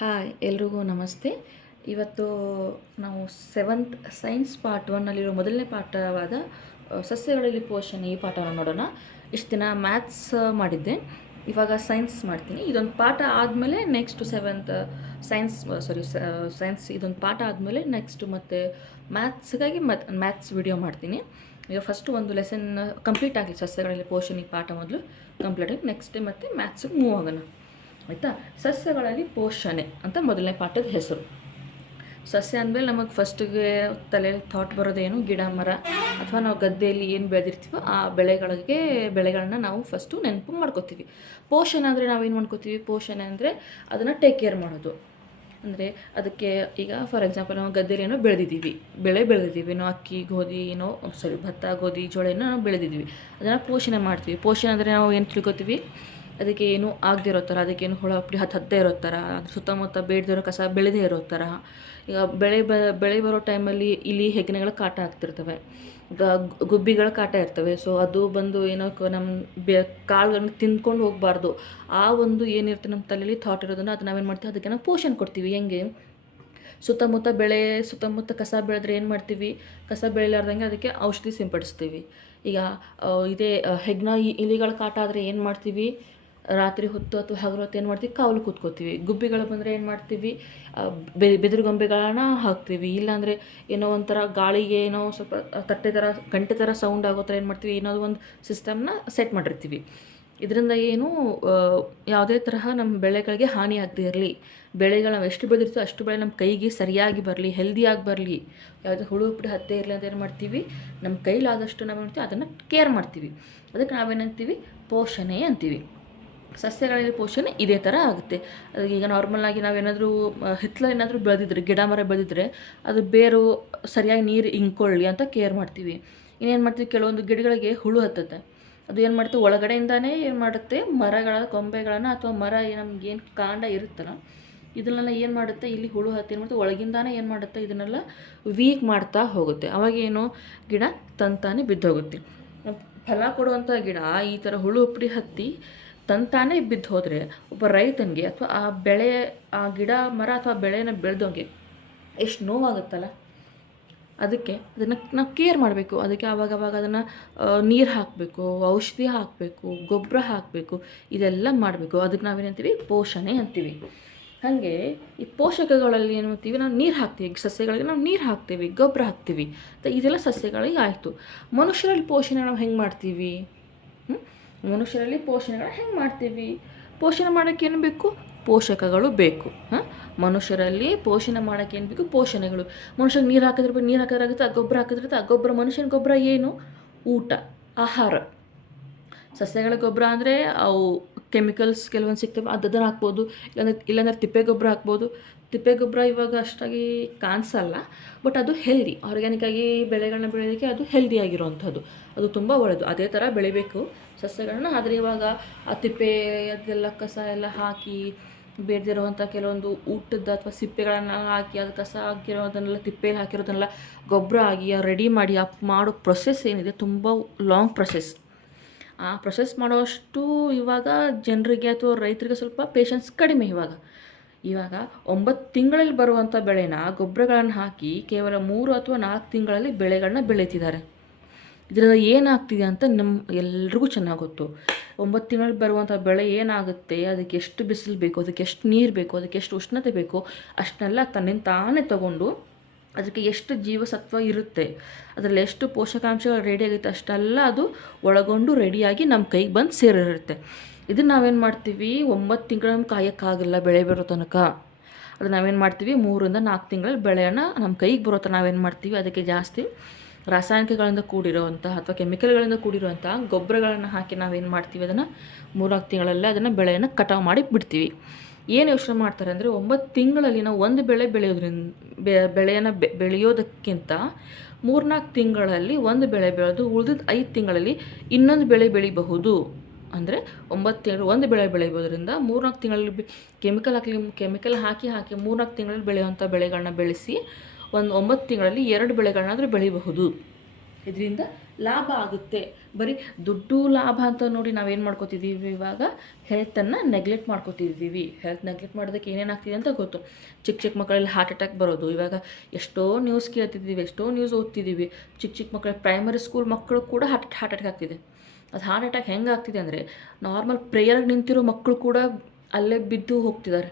Hi ಎಲ್ರಿಗೂ ನಮಸ್ತೆ. ಇವತ್ತು ನಾವು ಸೆವೆಂತ್ ಸೈನ್ಸ್ ಪಾರ್ಟ್ 1ನಲ್ಲಿರೋ ಮೊದಲನೇ ಪಾಠವಾದ ಸಸ್ಯಗಳಲ್ಲಿ ಪೋಷಣೆ ಈ ಪಾಠವನ್ನು ನೋಡೋಣ. ಇಷ್ಟು ದಿನ ಮ್ಯಾಥ್ಸ್ ಮಾಡಿದ್ದೆ, ಇವಾಗ ಸೈನ್ಸ್ ಮಾಡ್ತೀನಿ. ಇದೊಂದು ಪಾಠ ಆದಮೇಲೆ ನೆಕ್ಸ್ಟ್ ಸೈನ್ಸ್ ಇದೊಂದು ಪಾಠ ಆದಮೇಲೆ ನೆಕ್ಸ್ಟು ಮತ್ತು ಮ್ಯಾಥ್ಸ್ಗಾಗಿ ಮ್ಯಾಥ್ಸ್ ವಿಡಿಯೋ ಮಾಡ್ತೀನಿ. ಈಗ ಫಸ್ಟು ಒಂದು ಲೆಸನ್ ಕಂಪ್ಲೀಟ್ ಆಗಲಿ, ಸಸ್ಯಗಳಲ್ಲಿ ಪೋಷಣೆ ಪಾಠ ಮೊದಲು ಕಂಪ್ಲೀಟ್ ಆಗಿ ನೆಕ್ಸ್ಟ್ ಮತ್ತು ಮ್ಯಾಥ್ಸಿಗೆ ಮೂವ್ ಆಗೋಣ, ಆಯಿತಾ. ಸಸ್ಯಗಳಲ್ಲಿ ಪೋಷಣೆ ಅಂತ ಮೊದಲನೇ ಪಾಠದ ಹೆಸರು. ಸಸ್ಯ ಅಂದಮೇಲೆ ನಮಗೆ ಫಸ್ಟಿಗೆ ತಲೆಯಲ್ಲಿ ಥಾಟ್ ಬರೋದೇನು, ಗಿಡ ಮರ ಅಥವಾ ನಾವು ಗದ್ದೆಯಲ್ಲಿ ಏನು ಬೆಳೆದಿರ್ತೀವೋ ಆ ಬೆಳೆಗಳನ್ನ ನಾವು ಫಸ್ಟು ನೆನಪು ಮಾಡ್ಕೋತೀವಿ. ಪೋಷಣೆ ಅಂದರೆ ನಾವೇನು ಮಾಡ್ಕೋತೀವಿ, ಪೋಷಣೆ ಅಂದರೆ ಅದನ್ನು ಟೇಕ್ ಕೇರ್ ಮಾಡೋದು. ಅಂದರೆ ಅದಕ್ಕೆ ಈಗ ಫಾರ್ ಎಕ್ಸಾಂಪಲ್ ನಾವು ಗದ್ದೆಯಲ್ಲಿ ಏನೋ ಬೆಳೆದಿದ್ದೀವಿ, ನಾವು ಅಕ್ಕಿ ಗೋಧಿ ಭತ್ತ ಗೋಧಿ ಜೋಳ ನಾವು ಬೆಳೆದಿದ್ದೀವಿ, ಅದನ್ನು ಪೋಷಣೆ ಮಾಡ್ತೀವಿ. ಪೋಷಣೆ ಅಂದರೆ ನಾವು ಏನು ತಿಳ್ಕೊತೀವಿ, ಅದಕ್ಕೆ ಏನು ಆಗದೆ ಇರೋ ಥರ, ಅದಕ್ಕೇನು ಹುಳ ಹುಪ್ಪಡಿ ಹತ್ತದೇ ಇರೋ ಥರ, ಅದ್ರ ಸುತ್ತಮುತ್ತ ಬೇಡದಿರೋ ಕಸ ಬೆಳೆದೇ ಇರೋ ಥರ. ಈಗ ಬೆಳೆ ಬರೋ ಟೈಮಲ್ಲಿ ಇಲ್ಲಿ ಹೆಗ್ಗಣಗಳ ಕಾಟ ಆಗ್ತಿರ್ತವೆ, ಗುಬ್ಬಿಗಳ ಕಾಟ ಇರ್ತವೆ. ಸೊ ಅದು ಬಂದು ಏನೋ ನಮ್ಮ ಕಾಳುಗಳನ್ನ ತಿಂದ್ಕೊಂಡು ಹೋಗಬಾರ್ದು. ಆ ಒಂದು ಏನಿರುತ್ತೆ ನಮ್ಮ ತಲೆಯಲ್ಲಿ ಥಾಟ್ ಇರೋದನ್ನು ಅದು ನಾವೇನು ಮಾಡ್ತೀವಿ, ಅದಕ್ಕೆ ನಾವು ಪೋಷಣೆ ಕೊಡ್ತೀವಿ. ಹೆಂಗೆ, ಸುತ್ತಮುತ್ತ ಕಸ ಬೆಳೆದ್ರೆ ಏನು ಮಾಡ್ತೀವಿ, ಕಸ ಬೆಳೆಲಾರ್ದಂಗೆ ಅದಕ್ಕೆ ಔಷಧಿ ಸಿಂಪಡಿಸ್ತೀವಿ. ಈಗ ಇದೇ ಹೆಗ್ಗಣ ಇಲಿಗಳ ಕಾಟ ಆದರೆ ಏನು ಮಾಡ್ತೀವಿ, ರಾತ್ರಿ ಹೊತ್ತು ಅಥವಾ ಹಗಲು ಹೊತ್ತು ಏನು ಮಾಡ್ತೀವಿ, ಕಾವಲು ಕೂತ್ಕೋತೀವಿ. ಗುಬ್ಬಿಗಳು ಬಂದರೆ ಏನು ಮಾಡ್ತೀವಿ, ಬೆದರು ಗೊಂಬೆಗಳನ್ನ ಹಾಕ್ತೀವಿ. ಇಲ್ಲಾಂದರೆ ಏನೋ ಒಂಥರ ಗಾಳಿಗೆ ಏನೋ ಸ್ವಲ್ಪ ಗಂಟೆ ಥರ ಸೌಂಡ್ ಆಗೋ ಥರ ಏನು ಮಾಡ್ತೀವಿ, ಏನೋ ಒಂದು ಸಿಸ್ಟಮ್ನ ಸೆಟ್ ಮಾಡಿರ್ತೀವಿ. ಇದರಿಂದ ಏನು ಯಾವುದೇ ತರಹ ನಮ್ಮ ಬೆಳೆಗಳಿಗೆ ಹಾನಿ ಆಗದೆ ಇರಲಿ, ಬೆಳೆಗಳು ನಾವು ಎಷ್ಟು ಬೆಳೆದಿರ್ತೀವೋ ಅಷ್ಟು ಬೆಳೆ ನಮ್ಮ ಕೈಗೆ ಸರಿಯಾಗಿ ಬರಲಿ, ಹೆಲ್ದಿಯಾಗಿ ಬರಲಿ, ಯಾವುದೇ ಹುಳು ಹುಪ್ಪಡಿ ಹತ್ತೇ ಇರಲಿ ಅಂತ ಏನು ಮಾಡ್ತೀವಿ, ನಮ್ಮ ಕೈಲಾದಷ್ಟು ನಾವು ಮಾಡ್ತೀವಿ ಅದನ್ನು ಕೇರ್ ಮಾಡ್ತೀವಿ. ಅದಕ್ಕೆ ನಾವೇನಂತೀವಿ, ಪೋಷಣೆ ಅಂತೀವಿ. ಸಸ್ಯಗಳಲ್ಲಿ ಪೋಷಣೆ ಇದೇ ಥರ ಆಗುತ್ತೆ. ಈಗ ನಾರ್ಮಲಾಗಿ ನಾವೇನಾದರೂ ಏನಾದರೂ ಬೆಳೆದಿದ್ರೆ, ಗಿಡ ಮರ ಬೆಳೆದಿದ್ರೆ ಅದು ಬೇರು ಸರಿಯಾಗಿ ನೀರು ಇಂಕೊಳ್ಳಿ ಅಂತ ಕೇರ್ ಮಾಡ್ತೀವಿ. ಇನ್ನೇನು ಮಾಡ್ತೀವಿ, ಕೆಲವೊಂದು ಗಿಡಗಳಿಗೆ ಹುಳು ಹತ್ತುತ್ತೆ, ಅದು ಏನು ಮಾಡ್ತೀವಿ, ಒಳಗಡೆಯಿಂದಾನೇ ಏನು ಮಾಡುತ್ತೆ, ಮರಗಳ ಕೊಂಬೆಗಳನ್ನು ಅಥವಾ ಮರ ನಮಗೇನು ಕಾಂಡ ಇರುತ್ತಲ್ಲ ಇದನ್ನೆಲ್ಲ ಏನು ಮಾಡುತ್ತೆ, ಇಲ್ಲಿ ಹುಳು ಹತ್ತಿ ಏನು ಮಾಡುತ್ತೆ, ಒಳಗಿಂದಾನೇ ಏನು ಮಾಡುತ್ತೆ, ಇದನ್ನೆಲ್ಲ ವೀಕ್ ಮಾಡ್ತಾ ಹೋಗುತ್ತೆ. ಅವಾಗೇನು ಗಿಡ ತಂತಾನೆ ಬಿದ್ದೋಗುತ್ತೆ. ಫಲ ಕೊಡುವಂಥ ಗಿಡ ಈ ಥರ ಹುಳು ಹುಪ್ಪಡಿ ಹತ್ತಿ ತಂತಾನೇ ಬಿದ್ದು ಹೋದರೆ ಒಬ್ಬ ರೈತನಿಗೆ ಅಥವಾ ಆ ಗಿಡ ಮರ ಅಥವಾ ಬೆಳೆನ ಬೆಳೆದೋಂಗೆ ಎಷ್ಟು ನೋವಾಗುತ್ತಲ್ಲ. ಅದಕ್ಕೆ ಅದನ್ನು ನಾವು ಕೇರ್ ಮಾಡಬೇಕು. ಅದಕ್ಕೆ ಆವಾಗವಾಗ ಅದನ್ನು ನೀರು ಹಾಕಬೇಕು, ಔಷಧಿ ಹಾಕಬೇಕು, ಗೊಬ್ಬರ ಹಾಕಬೇಕು, ಇದೆಲ್ಲ ಮಾಡಬೇಕು. ಅದಕ್ಕೆ ನಾವೇನಂತೀವಿ, ಪೋಷಣೆ ಅಂತೀವಿ. ಹಾಗೆ ಈ ಪೋಷಕಗಳಲ್ಲಿ ಏನು ಮಾಡ್ತೀವಿ, ನಾವು ನೀರು ಹಾಕ್ತೀವಿ, ಸಸ್ಯಗಳಿಗೆ ನಾವು ನೀರು ಹಾಕ್ತೀವಿ, ಗೊಬ್ಬರ ಹಾಕ್ತೀವಿ, ಇದೆಲ್ಲ ಸಸ್ಯಗಳಿಗೆ ಆಯಿತು. ಮನುಷ್ಯರಲ್ಲಿ ಪೋಷಣೆ ನಾವು ಹೆಂಗೆ ಮಾಡ್ತೀವಿ, ಮನುಷ್ಯರಲ್ಲಿ ಪೋಷಣೆಗಳು ಹೆಂಗೆ ಮಾಡ್ತೀವಿ, ಪೋಷಣೆ ಮಾಡೋಕ್ಕೆ ಏನು ಬೇಕು, ಪೋಷಕಗಳು ಬೇಕು. ಮನುಷ್ಯರಲ್ಲಿ ಪೋಷಣೆ ಮಾಡೋಕ್ಕೆ ಏನು ಬೇಕು, ಪೋಷಣೆಗಳು. ಮನುಷ್ಯನಿಗೆ ನೀರು ಹಾಕಿದ್ರಾಗುತ್ತೆ, ಆ ಗೊಬ್ಬರ ಹಾಕಿದ್ರಾಗುತ್ತೆ. ಆ ಗೊಬ್ಬರ, ಮನುಷ್ಯನ ಗೊಬ್ಬರ ಏನು, ಊಟ, ಆಹಾರ. ಸಸ್ಯಗಳ ಗೊಬ್ಬರ ಅಂದರೆ ಅವು ಕೆಮಿಕಲ್ಸ್ ಕೆಲವೊಂದು ಸಿಗ್ತವೆ, ಅದನ್ನು ಹಾಕ್ಬೋದು. ಇಲ್ಲಾಂದ್ರೆ ತಿಪ್ಪೆ ಗೊಬ್ಬರ ಹಾಕ್ಬೋದು. ತಿಪ್ಪೆ ಗೊಬ್ಬರ ಇವಾಗ ಅಷ್ಟಾಗಿ ಕಾಣಿಸಲ್ಲ, ಬಟ್ ಅದು ಹೆಲ್ದಿ. ಆರ್ಗ್ಯಾನಿಕ್ಕಾಗಿ ಬೆಳೆಗಳನ್ನ ಬೆಳೆಯೋದಕ್ಕೆ ಅದು ಹೆಲ್ದಿಯಾಗಿರೋವಂಥದ್ದು, ಅದು ತುಂಬ ಒಳ್ಳೆಯದು. ಅದೇ ಥರ ಬೆಳಿಬೇಕು ಸಸ್ಯಗಳನ್ನ. ಆದರೆ ಇವಾಗ ಆ ತಿಪ್ಪೆ ಅದೆಲ್ಲ ಕಸ ಎಲ್ಲ ಹಾಕಿ ಬೇಡದಿರೋವಂಥ ಕೆಲವೊಂದು ಊಟದ ಅಥವಾ ಸಿಪ್ಪೆಗಳನ್ನು ಹಾಕಿ ಅದು ಕಸ ಹಾಕಿರೋದನ್ನೆಲ್ಲ ತಿಪ್ಪೆಯಲ್ಲಿ ಹಾಕಿರೋದನ್ನೆಲ್ಲ ಗೊಬ್ಬರ ಆಗಿ ರೆಡಿ ಮಾಡಿ ಮಾಡೋ ಪ್ರೊಸೆಸ್ ಏನಿದೆ ತುಂಬ ಲಾಂಗ್ ಪ್ರೊಸೆಸ್. ಆ ಪ್ರೊಸೆಸ್ ಮಾಡೋಷ್ಟು ಇವಾಗ ಜನರಿಗೆ ಅಥವಾ ರೈತರಿಗೆ ಸ್ವಲ್ಪ ಪೇಷನ್ಸ್ ಕಡಿಮೆ. ಇವಾಗ 9 ತಿಂಗಳಲ್ಲಿ ಬರುವಂಥ ಬೆಳೆನ ಗೊಬ್ಬರಗಳನ್ನು ಹಾಕಿ ಕೇವಲ 3 ಅಥವಾ 4 ತಿಂಗಳಲ್ಲಿ ಬೆಳೆಗಳನ್ನ ಬೆಳೀತಿದ್ದಾರೆ. ಇದರಿಂದ ಏನಾಗ್ತಿದೆ ಅಂತ ಎಲ್ರಿಗೂ ಚೆನ್ನಾಗಿ ಗೊತ್ತು. 9 ತಿಂಗಳಲ್ಲಿ ಬರುವಂಥ ಬೆಳೆ ಏನಾಗುತ್ತೆ, ಅದಕ್ಕೆ ಎಷ್ಟು ಬಿಸಿಲು ಬೇಕು, ಅದಕ್ಕೆ ಎಷ್ಟು ನೀರು ಬೇಕು, ಅದಕ್ಕೆ ಎಷ್ಟು ಉಷ್ಣತೆ ಬೇಕು, ಅಷ್ಟನ್ನೆಲ್ಲ ತನ್ನಿಂದ ತಾನೇ ತಗೊಂಡು ಅದಕ್ಕೆ ಎಷ್ಟು ಜೀವಸತ್ವ ಇರುತ್ತೆ, ಅದರಲ್ಲಿ ಎಷ್ಟು ಪೋಷಕಾಂಶಗಳು ರೆಡಿ ಆಗುತ್ತೆ ಅಷ್ಟೆಲ್ಲ ಅದು ಒಳಗೊಂಡು ರೆಡಿಯಾಗಿ ನಮ್ಮ ಕೈಗೆ ಬಂದು ಸೇರಿರುತ್ತೆ. ಇದನ್ನು ನಾವೇನು ಮಾಡ್ತೀವಿ, 9 ತಿಂಗಳು ಕಾಯೋಕ್ಕಾಗಲ್ಲ ಬೆಳೆ ಬರೋ ತನಕ. ಅದು ನಾವೇನು ಮಾಡ್ತೀವಿ, 3ರಿಂದ 4 ತಿಂಗಳಲ್ಲಿ ಬೆಳೆಯನ್ನು ನಮ್ಮ ಕೈಗೆ ಬರೋ ಥರ ನಾವೇನು ಮಾಡ್ತೀವಿ, ಅದಕ್ಕೆ ಜಾಸ್ತಿ ರಾಸಾಯನಿಕಗಳಿಂದ ಕೂಡಿರೋವಂಥ ಅಥವಾ ಕೆಮಿಕಲ್ಗಳಿಂದ ಕೂಡಿರುವಂಥ ಗೊಬ್ಬರಗಳನ್ನು ಹಾಕಿ ನಾವೇನು ಮಾಡ್ತೀವಿ, ಅದನ್ನು 3-4 ತಿಂಗಳಲ್ಲೇ ಅದನ್ನು ಬೆಳೆಯನ್ನು ಕಟಾವು ಮಾಡಿ ಬಿಡ್ತೀವಿ. ಏನು ಯೋಚನೆ ಮಾಡ್ತಾರೆ ಅಂದರೆ, 9 ತಿಂಗಳಲ್ಲಿ ನಾವು ಒಂದು ಬೆಳೆ ಬೆಳೆಯನ್ನು ಬೆಳೆಯೋದಕ್ಕಿಂತ 3-4 ತಿಂಗಳಲ್ಲಿ ಒಂದು ಬೆಳೆ ಬೆಳೆದು ಉಳಿದಿದ್ದ 5 ತಿಂಗಳಲ್ಲಿ ಇನ್ನೊಂದು ಬೆಳೆ ಬೆಳಿಬಹುದು. ಅಂದರೆ 9 ತಿಂಗಳು ಒಂದು ಬೆಳೆ ಬೆಳೆಯೋದ್ರಿಂದ 3-4 ತಿಂಗಳಲ್ಲಿ ಕೆಮಿಕಲ್ ಹಾಕಿ 3-4 ತಿಂಗಳಲ್ಲಿ ಬೆಳೆಯುವಂಥ ಬೆಳೆಗಳನ್ನ ಬೆಳೆಸಿ ಒಂದು 9 ತಿಂಗಳಲ್ಲಿ 2 ಬೆಳೆಗಳನ್ನಾದರೂ ಬೆಳಿಬಹುದು. ಇದರಿಂದ ಲಾಭ ಆಗುತ್ತೆ. ಬರೀ ದುಡ್ಡು ಲಾಭ ಅಂತ ನೋಡಿ ನಾವೇನು ಮಾಡ್ಕೋತಿದ್ದೀವಿ, ಇವಾಗ ಹೆಲ್ತನ್ನು ನೆಗ್ಲೆಕ್ಟ್ ಮಾಡ್ಕೋತಿದ್ದೀವಿ. ಹೆಲ್ತ್ ನೆಗ್ಲೆಕ್ಟ್ ಮಾಡೋದಕ್ಕೆ ಏನೇನಾಗ್ತಿದೆ ಅಂತ ಗೊತ್ತು. ಚಿಕ್ಕ ಚಿಕ್ಕ ಮಕ್ಕಳಲ್ಲಿ ಹಾರ್ಟ್ ಅಟ್ಯಾಕ್ ಬರೋದು, ಇವಾಗ ಎಷ್ಟೋ ನ್ಯೂಸ್ ಕೇಳ್ತಿದ್ದೀವಿ, ಎಷ್ಟೋ ನ್ಯೂಸ್ ಓದ್ತಿದ್ದೀವಿ. ಚಿಕ್ಕ ಚಿಕ್ಕ ಮಕ್ಕಳು, ಪ್ರೈಮರಿ ಸ್ಕೂಲ್ ಮಕ್ಕಳು ಕೂಡ ಹಾರ್ಟ್ ಅಟ್ಯಾಕ್ ಆಗ್ತಿದೆ. ಅದು ಹಾರ್ಟ್ ಅಟ್ಯಾಕ್ ಹೆಂಗೆ ಆಗ್ತಿದೆ ಅಂದರೆ, ನಾರ್ಮಲ್ ಪ್ರೇಯರ್ಗೆ ನಿಂತಿರೋ ಮಕ್ಕಳು ಕೂಡ ಅಲ್ಲೇ ಬಿದ್ದು ಹೋಗ್ತಿದ್ದಾರೆ,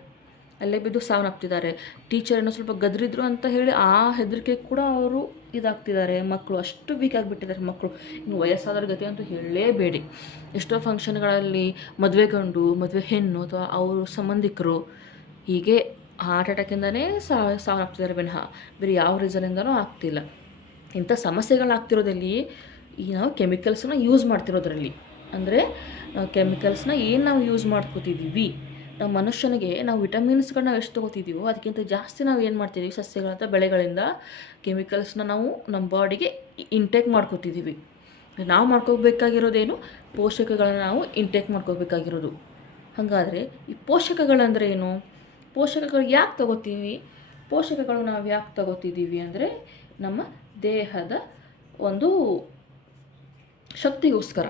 ಅಲ್ಲೇ ಬಿದ್ದು ಸಾವನ್ನಪ್ತಿದ್ದಾರೆ. ಟೀಚರ್ ಏನೋ ಸ್ವಲ್ಪ ಗದ್ರಿದ್ರು ಅಂತ ಹೇಳಿ ಆ ಹೆದರಿಕೆ ಕೂಡ ಅವರು ಇದಾಗ್ತಿದ್ದಾರೆ. ಮಕ್ಕಳು ಅಷ್ಟು ವೀಕ್ ಆಗಿಬಿಟ್ಟಿದ್ದಾರೆ ಮಕ್ಕಳು. ಇನ್ನು ವಯಸ್ಸಾದವ್ರ ಗತಿ ಅಂತೂ ಹೇಳಲೇಬೇಡಿ. ಎಷ್ಟೋ ಫಂಕ್ಷನ್ಗಳಲ್ಲಿ ಮದುವೆ ಗಂಡು, ಮದುವೆ ಹೆಣ್ಣು ಅಥವಾ ಅವರು ಸಂಬಂಧಿಕರು ಹೀಗೆ ಹಾರ್ಟ್ ಅಟ್ಯಾಕಿಂದನೇ ಸಾವನ್ನಪ್ತಿದ್ದಾರೆ ವಿನಃ ಬೇರೆ ಯಾವ ರೀಸನಿಂದನೂ ಆಗ್ತಿಲ್ಲ. ಇಂಥ ಸಮಸ್ಯೆಗಳಾಗ್ತಿರೋದಲ್ಲಿ ಈ ನಾವು ಕೆಮಿಕಲ್ಸನ್ನ ಯೂಸ್ ಮಾಡ್ತಿರೋದ್ರಲ್ಲಿ, ಅಂದರೆ ನಾವು ಕೆಮಿಕಲ್ಸ್ನ ಏನು ನಾವು ಯೂಸ್ ಮಾಡ್ಕೋತಿದ್ದೀವಿ, ನಾವು ಮನುಷ್ಯನಿಗೆ ನಾವು ವಿಟಮಿನ್ಸ್ಗಳನ್ನ ನಾವು ಎಷ್ಟು ತೊಗೋತಿದ್ದೀವೋ ಅದಕ್ಕಿಂತ ಜಾಸ್ತಿ ನಾವು ಏನು ಮಾಡ್ತಿದ್ದೀವಿ, ಸಸ್ಯಗಳಂಥ ಬೆಳೆಗಳಿಂದ ಕೆಮಿಕಲ್ಸ್ನ ನಾವು ನಮ್ಮ ಬಾಡಿಗೆ ಇಂಟೇಕ್ ಮಾಡ್ಕೋತಿದ್ದೀವಿ. ನಾವು ಮಾಡ್ಕೋಬೇಕಾಗಿರೋದೇನು, ಪೋಷಕಗಳನ್ನ ನಾವು ಇಂಟೇಕ್ ಮಾಡ್ಕೋಬೇಕಾಗಿರೋದು. ಹಾಗಾದರೆ ಈ ಪೋಷಕಗಳಂದರೆ ಏನು, ಪೋಷಕಗಳು ಯಾಕೆ ತಗೋತೀವಿ, ಪೋಷಕಗಳು ನಾವು ಯಾಕೆ ತಗೋತಿದ್ದೀವಿ ಅಂದರೆ ನಮ್ಮ ದೇಹದ ಒಂದು ಶಕ್ತಿಗೋಸ್ಕರ,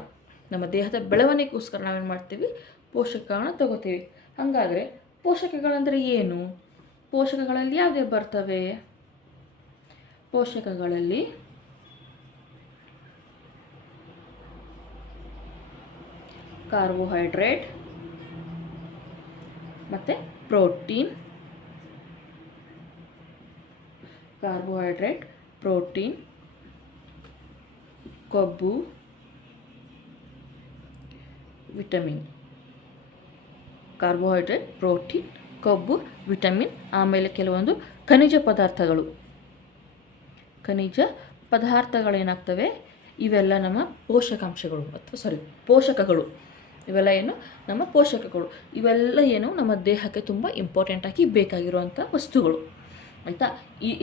ನಮ್ಮ ದೇಹದ ಬೆಳವಣಿಗೆಗೋಸ್ಕರ ನಾವೇನು ಮಾಡ್ತೀವಿ, ಪೋಷಕಗಳನ್ನ ತಗೋತೀವಿ. ಹಾಗಾದರೆ ಪೋಷಕಗಳಂದರೆ ಏನು, ಪೋಷಕಗಳಲ್ಲಿ ಯಾವುದೇ ಬರ್ತವೆ, ಪೋಷಕಗಳಲ್ಲಿ ಕಾರ್ಬೋಹೈಡ್ರೇಟ್ ಮತ್ತು ಪ್ರೋಟೀನ್, ಕಾರ್ಬೋಹೈಡ್ರೇಟ್, ಪ್ರೋಟೀನ್, ಕೊಬ್ಬು, ವಿಟಮಿನ್. ಕಾರ್ಬೋಹೈಡ್ರೇಟ್, ಪ್ರೋಟೀನ್, ಕೊಬ್ಬು, ವಿಟಮಿನ್, ಆಮೇಲೆ ಕೆಲವೊಂದು ಖನಿಜ ಪದಾರ್ಥಗಳು. ಖನಿಜ ಪದಾರ್ಥಗಳೇನಾಗ್ತವೆ, ಇವೆಲ್ಲ ನಮ್ಮ ಪೋಷಕಾಂಶಗಳು ಅಥವಾ ಪೋಷಕಗಳು. ಇವೆಲ್ಲ ಏನು, ನಮ್ಮ ಪೋಷಕಗಳು. ಇವೆಲ್ಲ ಏನು, ನಮ್ಮ ದೇಹಕ್ಕೆ ತುಂಬ ಇಂಪಾರ್ಟೆಂಟಾಗಿ ಬೇಕಾಗಿರುವಂಥ ವಸ್ತುಗಳು. ಆಯಿತಾ.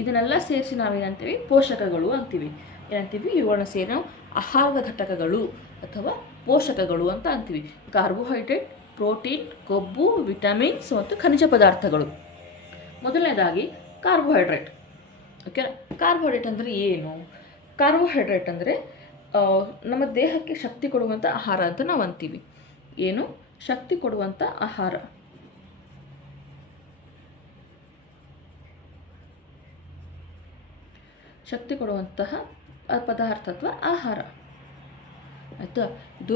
ಇದನ್ನೆಲ್ಲ ಸೇರಿಸಿ ನಾವೇನಂತೀವಿ, ಪೋಷಕಗಳು ಅಂತೀವಿ. ಏನಂತೀವಿ, ಇವುಗಳನ್ನ ಸೇರಿ ನಾವು ಆಹಾರದ ಘಟಕಗಳು ಅಥವಾ ಪೋಷಕಗಳು ಅಂತ ಅಂತೀವಿ. ಕಾರ್ಬೋಹೈಡ್ರೇಟ್, ಪ್ರೋಟೀನ್, ಕೊಬ್ಬು, ವಿಟಮಿನ್ಸ್ ಮತ್ತು ಖನಿಜ ಪದಾರ್ಥಗಳು. ಮೊದಲನೇದಾಗಿ ಕಾರ್ಬೋಹೈಡ್ರೇಟ್. ಓಕೆ, ಕಾರ್ಬೋಹೈಡ್ರೇಟ್ ಅಂದರೆ ಏನು, ಕಾರ್ಬೋಹೈಡ್ರೇಟ್ ಅಂದರೆ ನಮ್ಮ ದೇಹಕ್ಕೆ ಶಕ್ತಿ ಕೊಡುವಂಥ ಆಹಾರ ಅಂತ ನಾವು ಅಂತೀವಿ. ಏನು, ಶಕ್ತಿ ಕೊಡುವಂಥ ಆಹಾರ. ಶಕ್ತಿ ಕೊಡುವಂತಹ ಪದಾರ್ಥ ಅಥವಾ ಆಹಾರ. ಆಯಿತಾ. ಇದು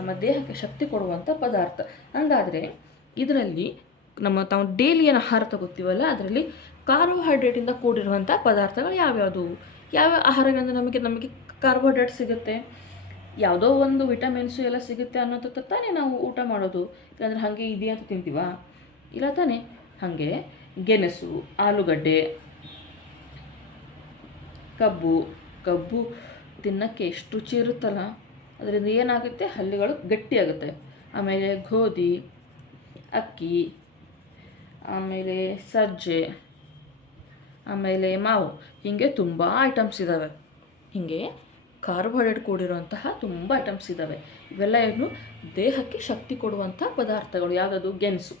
ನಮ್ಮ ದೇಹಕ್ಕೆ ಶಕ್ತಿ ಕೊಡುವಂಥ ಪದಾರ್ಥ. ಹಾಗಾದರೆ ಇದರಲ್ಲಿ ನಾವು ಡೈಲಿ ಏನು ಆಹಾರ ತಗೋತೀವಲ್ಲ, ಅದರಲ್ಲಿ ಕಾರ್ಬೋಹೈಡ್ರೇಟಿಂದ ಕೂಡಿರುವಂಥ ಪದಾರ್ಥಗಳು ಯಾವ್ಯಾವುದು, ಯಾವ ಆಹಾರಗಳಿಂದ ನಮಗೆ ಕಾರ್ಬೋಹೈಡ್ರೇಟ್ ಸಿಗುತ್ತೆ, ಯಾವುದೋ ಒಂದು ವಿಟಮಿನ್ಸು ಎಲ್ಲ ಸಿಗುತ್ತೆ ಅನ್ನೋದು ತಾನೇ ನಾವು ಊಟ ಮಾಡೋದು. ಇಲ್ಲಾಂದರೆ ಹಾಗೆ ಇದೆಯಾ ಅಂತ ತಿಂತೀವ, ಇಲ್ಲ ತಾನೇ. ಹಾಗೆ ಗೆಣಸು, ಆಲೂಗಡ್ಡೆ, ಕಬ್ಬು ತಿನ್ನೋಕ್ಕೆ ಎಷ್ಟು ರುಚಿ ಇರುತ್ತಲ್ಲ, ಅದರಿಂದ ಏನಾಗುತ್ತೆ, ಹಲ್ಲಿಗಳು ಗಟ್ಟಿಯಾಗುತ್ತೆ. ಆಮೇಲೆ ಗೋಧಿ, ಅಕ್ಕಿ, ಆಮೇಲೆ ಸಜ್ಜೆ, ಆಮೇಲೆ ಮಾವು, ಹೀಗೆ ತುಂಬ ಐಟಮ್ಸ್ ಇದ್ದಾವೆ. ಹೀಗೆ ಕಾರ್ಬೋಹೈಡ್ರೇಟ್ ಕೂಡಿರುವಂತಹ ತುಂಬ ಐಟಮ್ಸ್ ಇದ್ದಾವೆ. ಇವೆಲ್ಲ ಏನು, ದೇಹಕ್ಕೆ ಶಕ್ತಿ ಕೊಡುವಂಥ ಪದಾರ್ಥಗಳು. ಯಾವುದದು, ಗೆಣಸು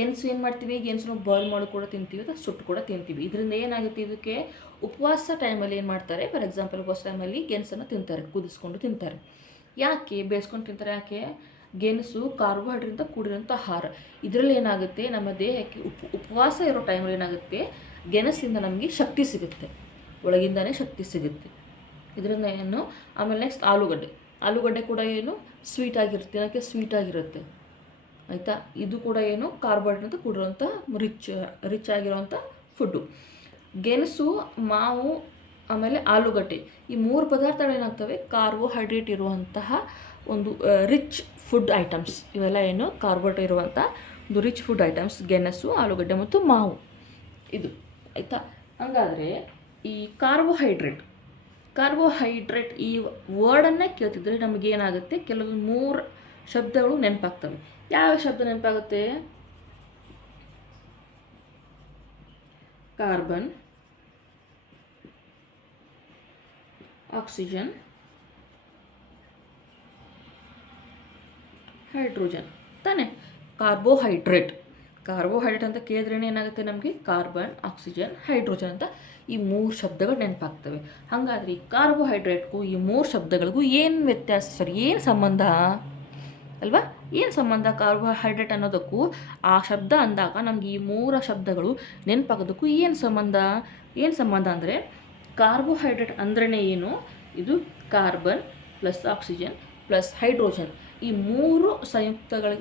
ಏನು ಮಾಡ್ತೀವಿ, ಗೆಣಸನ್ನು ಬಾಯ್ಲ್ ಮಾಡಿ ಕೂಡ ತಿಂತೀವಿ ಅಥವಾ ಸುಟ್ಟು ಕೂಡ ತಿಂತೀವಿ. ಇದರಿಂದ ಏನಾಗುತ್ತೆ, ಇದಕ್ಕೆ ಉಪವಾಸ ಟೈಮಲ್ಲಿ ಏನು ಮಾಡ್ತಾರೆ, ಫಾರ್ ಎಕ್ಸಾಂಪಲ್ ಉಪವಾಸ ಟೈಮಲ್ಲಿ ಗೆಣಸನ್ನು ತಿಂತಾರೆ, ಕುದಿಸ್ಕೊಂಡು ತಿಂತಾರೆ. ಯಾಕೆ ಬೇಯಿಸ್ಕೊಂಡು ತಿಂತಾರೆ, ಯಾಕೆ, ಗೆಣಸು ಕಾರ್ಬೋಹೈಡ್ರೇಟಿಂದ ಕೂಡಿರೋಂಥ ಆಹಾರ. ಇದರಲ್ಲಿ ಏನಾಗುತ್ತೆ, ನಮ್ಮ ದೇಹಕ್ಕೆ ಉಪವಾಸ ಇರೋ ಟೈಮಲ್ಲಿ ಏನಾಗುತ್ತೆ, ಗೆಣಸಿಂದ ನಮಗೆ ಶಕ್ತಿ ಸಿಗುತ್ತೆ, ಒಳಗಿಂದನೇ ಶಕ್ತಿ ಸಿಗುತ್ತೆ. ಇದರಿಂದ ಏನು, ಆಮೇಲೆ ನೆಕ್ಸ್ಟ್ ಆಲೂಗಡ್ಡೆ ಕೂಡ ಏನು, ಸ್ವೀಟಾಗಿರುತ್ತೆ, ತಿನ್ನೋಕ್ಕೆ ಸ್ವೀಟಾಗಿರುತ್ತೆ. ಆಯಿತಾ. ಇದು ಕೂಡ ಏನು, ಕಾರ್ಬೋಹೈಡ್ರೇಟ್ ಅಂತ ಕೂಡಿರೋಂಥ ರಿಚ್ ಆಗಿರೋಂಥ ಫುಡ್ಡು. ಗೆಣಸು, ಮಾವು, ಆಮೇಲೆ ಆಲೂಗಡ್ಡೆ, ಈ 3 ಪದಾರ್ಥಗಳೇನಾಗ್ತವೆ, ಕಾರ್ಬೋಹೈಡ್ರೇಟ್ ಇರುವಂತಹ ಒಂದು ರಿಚ್ ಫುಡ್ ಐಟಮ್ಸ್. ಇವೆಲ್ಲ ಏನು, ಕಾರ್ಬೋಹೈಡ್ರೇಟ್ ಇರುವಂಥ ಒಂದು ರಿಚ್ ಫುಡ್ ಐಟಮ್ಸ್, ಗೆಣಸು, ಆಲೂಗಡ್ಡೆ ಮತ್ತು ಮಾವು. ಇದು ಆಯಿತಾ. ಹಾಗಾದರೆ ಈ ಕಾರ್ಬೋಹೈಡ್ರೇಟ್ ಈ ವರ್ಡನ್ನೇ ಕೇಳ್ತಿದ್ರೆ ನಮಗೇನಾಗುತ್ತೆ, ಕೆಲವೊಂದು 3 ಶಬ್ದಗಳು ನೆನಪಾಗ್ತವೆ. ಯಾವ ಶಬ್ದ ನೆನಪಾಗುತ್ತೆ, ಕಾರ್ಬನ್, ಆಕ್ಸಿಜನ್, ಹೈಡ್ರೋಜನ್ ತಾನೆ. ಕಾರ್ಬೋಹೈಡ್ರೇಟ್ ಕಾರ್ಬೋಹೈಡ್ರೇಟ್ ಅಂತ ಕೇಳಿದ್ರೇ ಏನಾಗುತ್ತೆ ನಮಗೆ ಕಾರ್ಬನ್, ಆಕ್ಸಿಜನ್, ಹೈಡ್ರೋಜನ್ ಅಂತ ಈ 3 ಶಬ್ದಗಳು ನೆನಪಾಗ್ತವೆ. ಹಾಗಾದರೆ ಈ ಕಾರ್ಬೋಹೈಡ್ರೇಟ್ಗೂ ಈ 3 ಶಬ್ದಗಳಿಗೂ ಏನು ವ್ಯತ್ಯಾಸ, ಸರಿ ಏನು ಸಂಬಂಧ ಅಲ್ವಾ? ಏನು ಸಂಬಂಧ ಕಾರ್ಬೋಹೈಡ್ರೇಟ್ ಅನ್ನೋದಕ್ಕೂ ಆ ಶಬ್ದ ಅಂದಾಗ ನಮಗೆ ಈ 3 ಶಬ್ದಗಳು ನೆನಪಾಗೋದಕ್ಕೂ ಏನು ಸಂಬಂಧ ಅಂದರೆ ಕಾರ್ಬೋಹೈಡ್ರೇಟ್ ಅಂದ್ರೇ ಏನು, ಇದು carbon plus oxygen plus hydrogen ಈ 3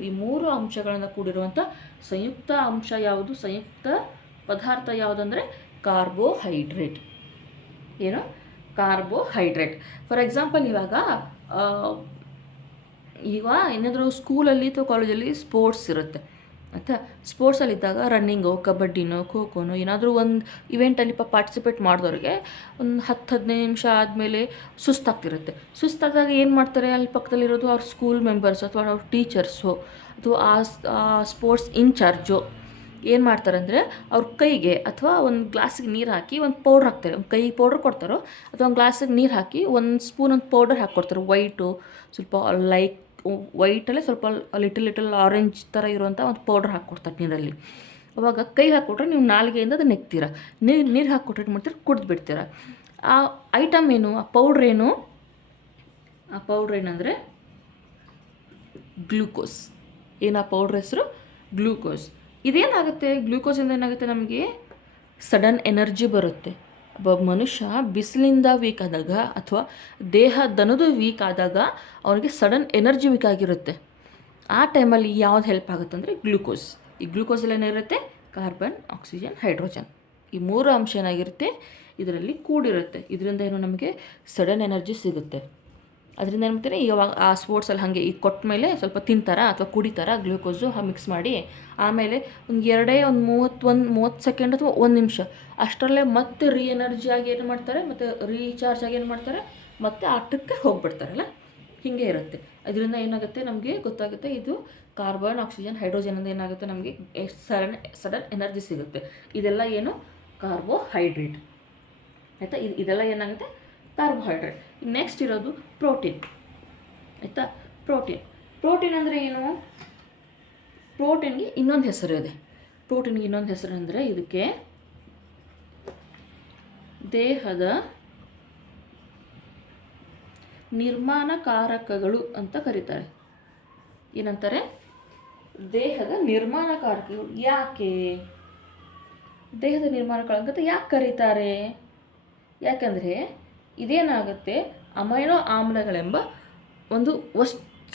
ಈ 3 ಅಂಶಗಳಿಂದ ಕೂಡಿರುವಂಥ ಸಂಯುಕ್ತ ಅಂಶ ಯಾವುದು, ಸಂಯುಕ್ತ ಪದಾರ್ಥ ಯಾವುದಂದರೆ ಕಾರ್ಬೋಹೈಡ್ರೇಟ್. ಏನು? ಕಾರ್ಬೋಹೈಡ್ರೇಟ್. ಫಾರ್ ಎಕ್ಸಾಂಪಲ್ ಇವಾಗ ಏನಾದರೂ ಸ್ಕೂಲಲ್ಲಿ ಅಥವಾ ಕಾಲೇಜಲ್ಲಿ ಸ್ಪೋರ್ಟ್ಸ್ ಇರುತ್ತೆ ಆಯಿತಾ. ಸ್ಪೋರ್ಟ್ಸಲ್ಲಿದ್ದಾಗ ರನ್ನಿಂಗು, ಕಬಡ್ಡಿನೋ, ಖೋಖೋನೋ ಏನಾದರೂ ಒಂದು ಇವೆಂಟಲ್ಲಿ ಪಾರ್ಟಿಸಿಪೇಟ್ ಮಾಡಿದವ್ರಿಗೆ ಒಂದು 10-15 ನಿಮಿಷ ಆದಮೇಲೆ ಸುಸ್ತಾಗ್ತಿರುತ್ತೆ. ಸುಸ್ತಾದಾಗ ಏನು ಮಾಡ್ತಾರೆ, ಅಲ್ಲಿ ಪಕ್ಕದಲ್ಲಿರೋದು ಅವ್ರ ಸ್ಕೂಲ್ ಮೆಂಬರ್ಸ್ ಅಥವಾ ಅವ್ರ ಟೀಚರ್ಸು ಅಥವಾ ಆ ಸ್ಪೋರ್ಟ್ಸ್ ಇನ್ಚಾರ್ಜು ಏನು ಮಾಡ್ತಾರೆ ಅಂದರೆ ಅವ್ರ ಕೈಗೆ ಅಥವಾ ಒಂದು ಗ್ಲಾಸಿಗೆ ನೀರು ಹಾಕಿ ಒಂದು ಪೌಡ್ರ್ ಹಾಕ್ತಾರೆ. ಒಂದು ಕೈಗೆ ಪೌಡ್ರ್ ಕೊಡ್ತಾರೋ ಅಥವಾ ಒಂದು ಗ್ಲಾಸಿಗೆ ನೀರು ಹಾಕಿ ಒಂದು ಸ್ಪೂನ್ ಒಂದು ಪೌಡರ್ ಹಾಕ್ಕೊಡ್ತಾರೆ. ವೈಟು ಸ್ವಲ್ಪ ವೈಟಲ್ಲೇ ಸ್ವಲ್ಪ ಲಿಟಲ್ ಆರೆಂಜ್ ಥರ ಇರುವಂಥ ಒಂದು ಪೌಡ್ರ್ ಹಾಕ್ಕೊಡ್ತಾರೆ ನೀರಲ್ಲಿ. ಅವಾಗ ಕೈ ಹಾಕ್ಕೊಟ್ರೆ ನೀವು ನಾಲಿಗೆಯಿಂದ ಅದು ನೆಕ್ತೀರ. ನೀರು ಹಾಕ್ಕೊಟ್ರೆ ಏನು ಮಾಡ್ತೀರ, ಕುಡಿದು ಬಿಡ್ತೀರ. ಆ ಐಟಮ್ ಏನು, ಆ ಪೌಡ್ರ್ ಏನಂದರೆ ಗ್ಲೂಕೋಸ್. ಏನು ಆ ಪೌಡ್ರ್ ಹೆಸರು? ಗ್ಲೂಕೋಸ್. ಇದೇನಾಗುತ್ತೆ, ಗ್ಲೂಕೋಸಿಂದ ಏನಾಗುತ್ತೆ, ನಮಗೆ ಸಡನ್ ಎನರ್ಜಿ ಬರುತ್ತೆ. ಒಬ್ಬ ಮನುಷ್ಯ ಬಿಸಿಲಿಂದ ವೀಕ್ ಆದಾಗ ಅಥವಾ ದೇಹ ದನದು ವೀಕ್ ಆದಾಗ ಅವನಿಗೆ ಸಡನ್ ಎನರ್ಜಿ ವೀಕ್ ಆಗಿರುತ್ತೆ. ಆ ಟೈಮಲ್ಲಿ ಯಾವ್ದು ಹೆಲ್ಪ್ ಆಗುತ್ತೆ ಅಂದರೆ ಗ್ಲೂಕೋಸ್. ಈ ಗ್ಲೂಕೋಸಲ್ಲಿ ಏನಿರುತ್ತೆ, ಕಾರ್ಬನ್, ಆಕ್ಸಿಜನ್, ಹೈಡ್ರೋಜನ್ ಈ 3 ಅಂಶ ಏನಾಗಿರುತ್ತೆ ಇದರಲ್ಲಿ ಕೂಡಿರುತ್ತೆ. ಇದರಿಂದ ಏನು ನಮಗೆ ಸಡನ್ ಎನರ್ಜಿ ಸಿಗುತ್ತೆ. ಅದರಿಂದ ಏನು ಮಾಡ್ತಾರೆ, ಈಗ ಆ ಸ್ಪೋರ್ಟ್ಸಲ್ಲಿ ಹಾಗೆ ಈಗ ಕೊಟ್ಟ ಮೇಲೆ ಸ್ವಲ್ಪ ತಿಂತಾರ ಅಥವಾ ಕುಡಿತಾರ ಗ್ಲೂಕೋಸು ಮಿಕ್ಸ್ ಮಾಡಿ, ಆಮೇಲೆ ಒಂದು 30 ಸೆಕೆಂಡ್ ಅಥವಾ 1 ನಿಮಿಷ ಅಷ್ಟರಲ್ಲೇ ಮತ್ತೆ ಎನರ್ಜಿ ಆಗಿ ಏನು ಮಾಡ್ತಾರೆ, ಮತ್ತು ರೀಚಾರ್ಜ್ ಆಗಿ ಏನು ಮಾಡ್ತಾರೆ, ಮತ್ತೆ ಆಟಕ್ಕೆ ಹೋಗ್ಬಿಡ್ತಾರಲ್ಲ, ಹೀಗೆ ಇರುತ್ತೆ. ಅದರಿಂದ ಏನಾಗುತ್ತೆ ನಮಗೆ ಗೊತ್ತಾಗುತ್ತೆ, ಇದು ಕಾರ್ಬನ್, ಆಕ್ಸಿಜನ್, ಹೈಡ್ರೋಜನ್ ಅಂತ ಏನಾಗುತ್ತೆ ನಮಗೆ ಸಡನ್ ಎನರ್ಜಿ ಸಿಗುತ್ತೆ. ಇದೆಲ್ಲ ಏನು, ಕಾರ್ಬೋಹೈಡ್ರೇಟ್ ಆಯಿತಾ. ಇದೆಲ್ಲ ಏನಾಗುತ್ತೆ, ಕಾರ್ಬೋಹೈಡ್ರೇಟ್. ನೆಕ್ಸ್ಟ್ ಇರೋದು ಪ್ರೋಟೀನ್ ಆಯಿತಾ. ಪ್ರೋಟೀನ್ ಅಂದರೆ ಏನು, ಪ್ರೋಟೀನ್ಗೆ ಇನ್ನೊಂದು ಹೆಸರು ಇದೆ. ಪ್ರೋಟೀನ್ಗೆ ಇನ್ನೊಂದು ಹೆಸರು ಅಂದರೆ ಇದಕ್ಕೆ ದೇಹದ ನಿರ್ಮಾಣಕಾರಕಗಳು ಅಂತ ಕರೀತಾರೆ. ಏನಂತಾರೆ, ದೇಹದ ನಿರ್ಮಾಣಕಾರಕಗಳು. ಯಾಕೆ ದೇಹದ ನಿರ್ಮಾಣಕಾರಕ ಅಂತ ಯಾಕೆ ಕರೀತಾರೆ? ಯಾಕಂದರೆ ಇದೇನಾಗುತ್ತೆ, ಅಮೈನೋ ಆಮ್ಲಗಳೆಂಬ ಒಂದು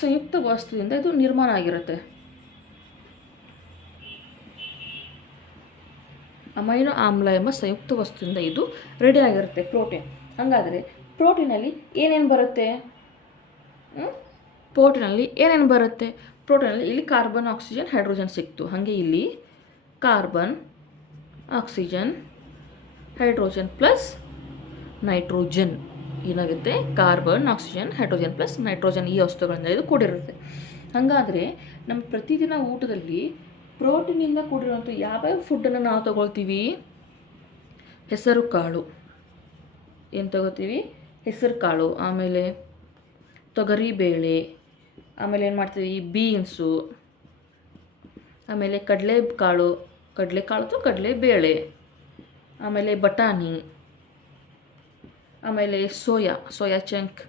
ಸಂಯುಕ್ತ ವಸ್ತುವಿಂದ ಇದು ನಿರ್ಮಾಣ ಆಗಿರುತ್ತೆ. ಅಮೈನೋ ಆಮ್ಲ ಎಂಬ ಸಂಯುಕ್ತ ವಸ್ತುವಿಂದ ಇದು ರೆಡಿ ಆಗಿರುತ್ತೆ ಪ್ರೋಟೀನ್. ಹಾಗಾದರೆ ಪ್ರೋಟೀನಲ್ಲಿ ಏನೇನು ಬರುತ್ತೆ, ಪ್ರೋಟೀನಲ್ಲಿ ಇಲ್ಲಿ ಕಾರ್ಬನ್, ಆಕ್ಸಿಜನ್, ಹೈಡ್ರೋಜನ್ ಸಿಕ್ತು. ಹಾಗೆ ಇಲ್ಲಿ carbon, oxygen, hydrogen plus nitrogen ಏನಾಗುತ್ತೆ, carbon, oxygen, hydrogen plus nitrogen ಈ ವಸ್ತುಗಳಿಂದ ಇದು ಕೂಡಿರುತ್ತೆ. ಹಾಗಾದರೆ ನಮ್ಮ ಪ್ರತಿದಿನ ಊಟದಲ್ಲಿ ಪ್ರೋಟೀನಿಂದ ಕೂಡಿರುವಂಥ ಯಾವ್ಯಾವ ಫುಡ್ಡನ್ನು ನಾವು ತಗೊಳ್ತೀವಿ, ಹೆಸರು ಕಾಳು ಏನು ತಗೋತೀವಿ, ಹೆಸರು ಕಾಳು, ಆಮೇಲೆ ತೊಗರಿಬೇಳೆ, ಆಮೇಲೆ ಏನು ಮಾಡ್ತೀವಿ, ಬೀನ್ಸು, ಆಮೇಲೆ ಕಡಲೆಕಾಳು ಅಥವಾ ಕಡಲೆಬೇಳೆ, ಆಮೇಲೆ ಬಟಾಣಿ, ಆಮೇಲೆ ಸೋಯಾ ಚಂಕ್.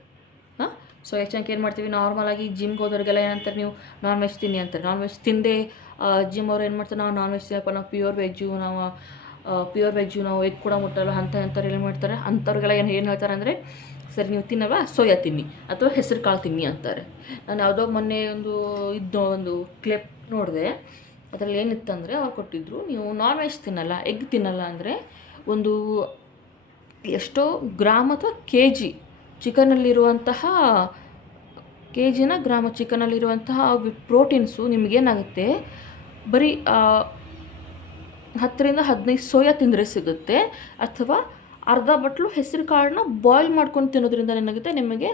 ಏನು ಮಾಡ್ತೀವಿ, ನಾರ್ಮಲಾಗಿ ಜಿಮ್ಗೆ ಹೋದವ್ರಿಗೆಲ್ಲ ಏನಂತಾರೆ, ನೀವು ನಾನ್ ವೆಜ್ ತಿನ್ನಿ ಅಂತಾರೆ. ನಾನ್ ವೆಜ್ ತಿಂದೇ ಜಿಮ್ ಅವ್ರು ಏನು ಮಾಡ್ತಾರೆ, ನಾವು ನಾನ್ ವೆಜ್ ತಿನ್ನಪ್ಪ, ನಾವು ಪ್ಯೂರ್ ವೆಜ್ಜು, ನಾವು ಎಗ್ ಕೂಡ ಮುಟ್ಟಲ್ಲ ಅಂಥವ್ರು ಏನು ಮಾಡ್ತಾರೆ, ಅಂಥವ್ರಿಗೆಲ್ಲ ಏನು ಹೇಳ್ತಾರೆ ಅಂದರೆ, ಸರಿ ನೀವು ತಿನ್ನಲ್ವಾ, ಸೋಯಾ ತಿನ್ನಿ ಅಥವಾ ಹೆಸರು ಕಾಳು ತಿನ್ನಿ ಅಂತಾರೆ. ನಾನು ಯಾವುದೋ ಮೊನ್ನೆ ಒಂದು ಕ್ಲಿಪ್ ನೋಡಿದೆ, ಅದರಲ್ಲಿ ಏನಿತ್ತಂದರೆ ಅವ್ರು ಕೊಟ್ಟಿದ್ದರು, ನೀವು ನಾನ್ ವೆಜ್ ತಿನ್ನಲ್ಲ, ಎಗ್ ತಿನ್ನಲ್ಲ ಅಂದರೆ ಒಂದು ಎಷ್ಟೋ ಗ್ರಾಮ್ ಅಥವಾ ಚಿಕನ್ನಲ್ಲಿರುವಂತಹ ಪ್ರೋಟೀನ್ಸು ನಿಮಗೇನಾಗುತ್ತೆ, ಬರೀ 10-15 ಸೋಯಾ ತಿಂದರೆ ಸಿಗುತ್ತೆ. ಅಥವಾ ಅರ್ಧ ಬಟ್ಲು ಹೆಸರು ಕಾಳನ್ನ ಬಾಯ್ಲ್ ಮಾಡ್ಕೊಂಡು ತಿನ್ನೋದ್ರಿಂದ ಏನಾಗುತ್ತೆ, ನಿಮಗೆ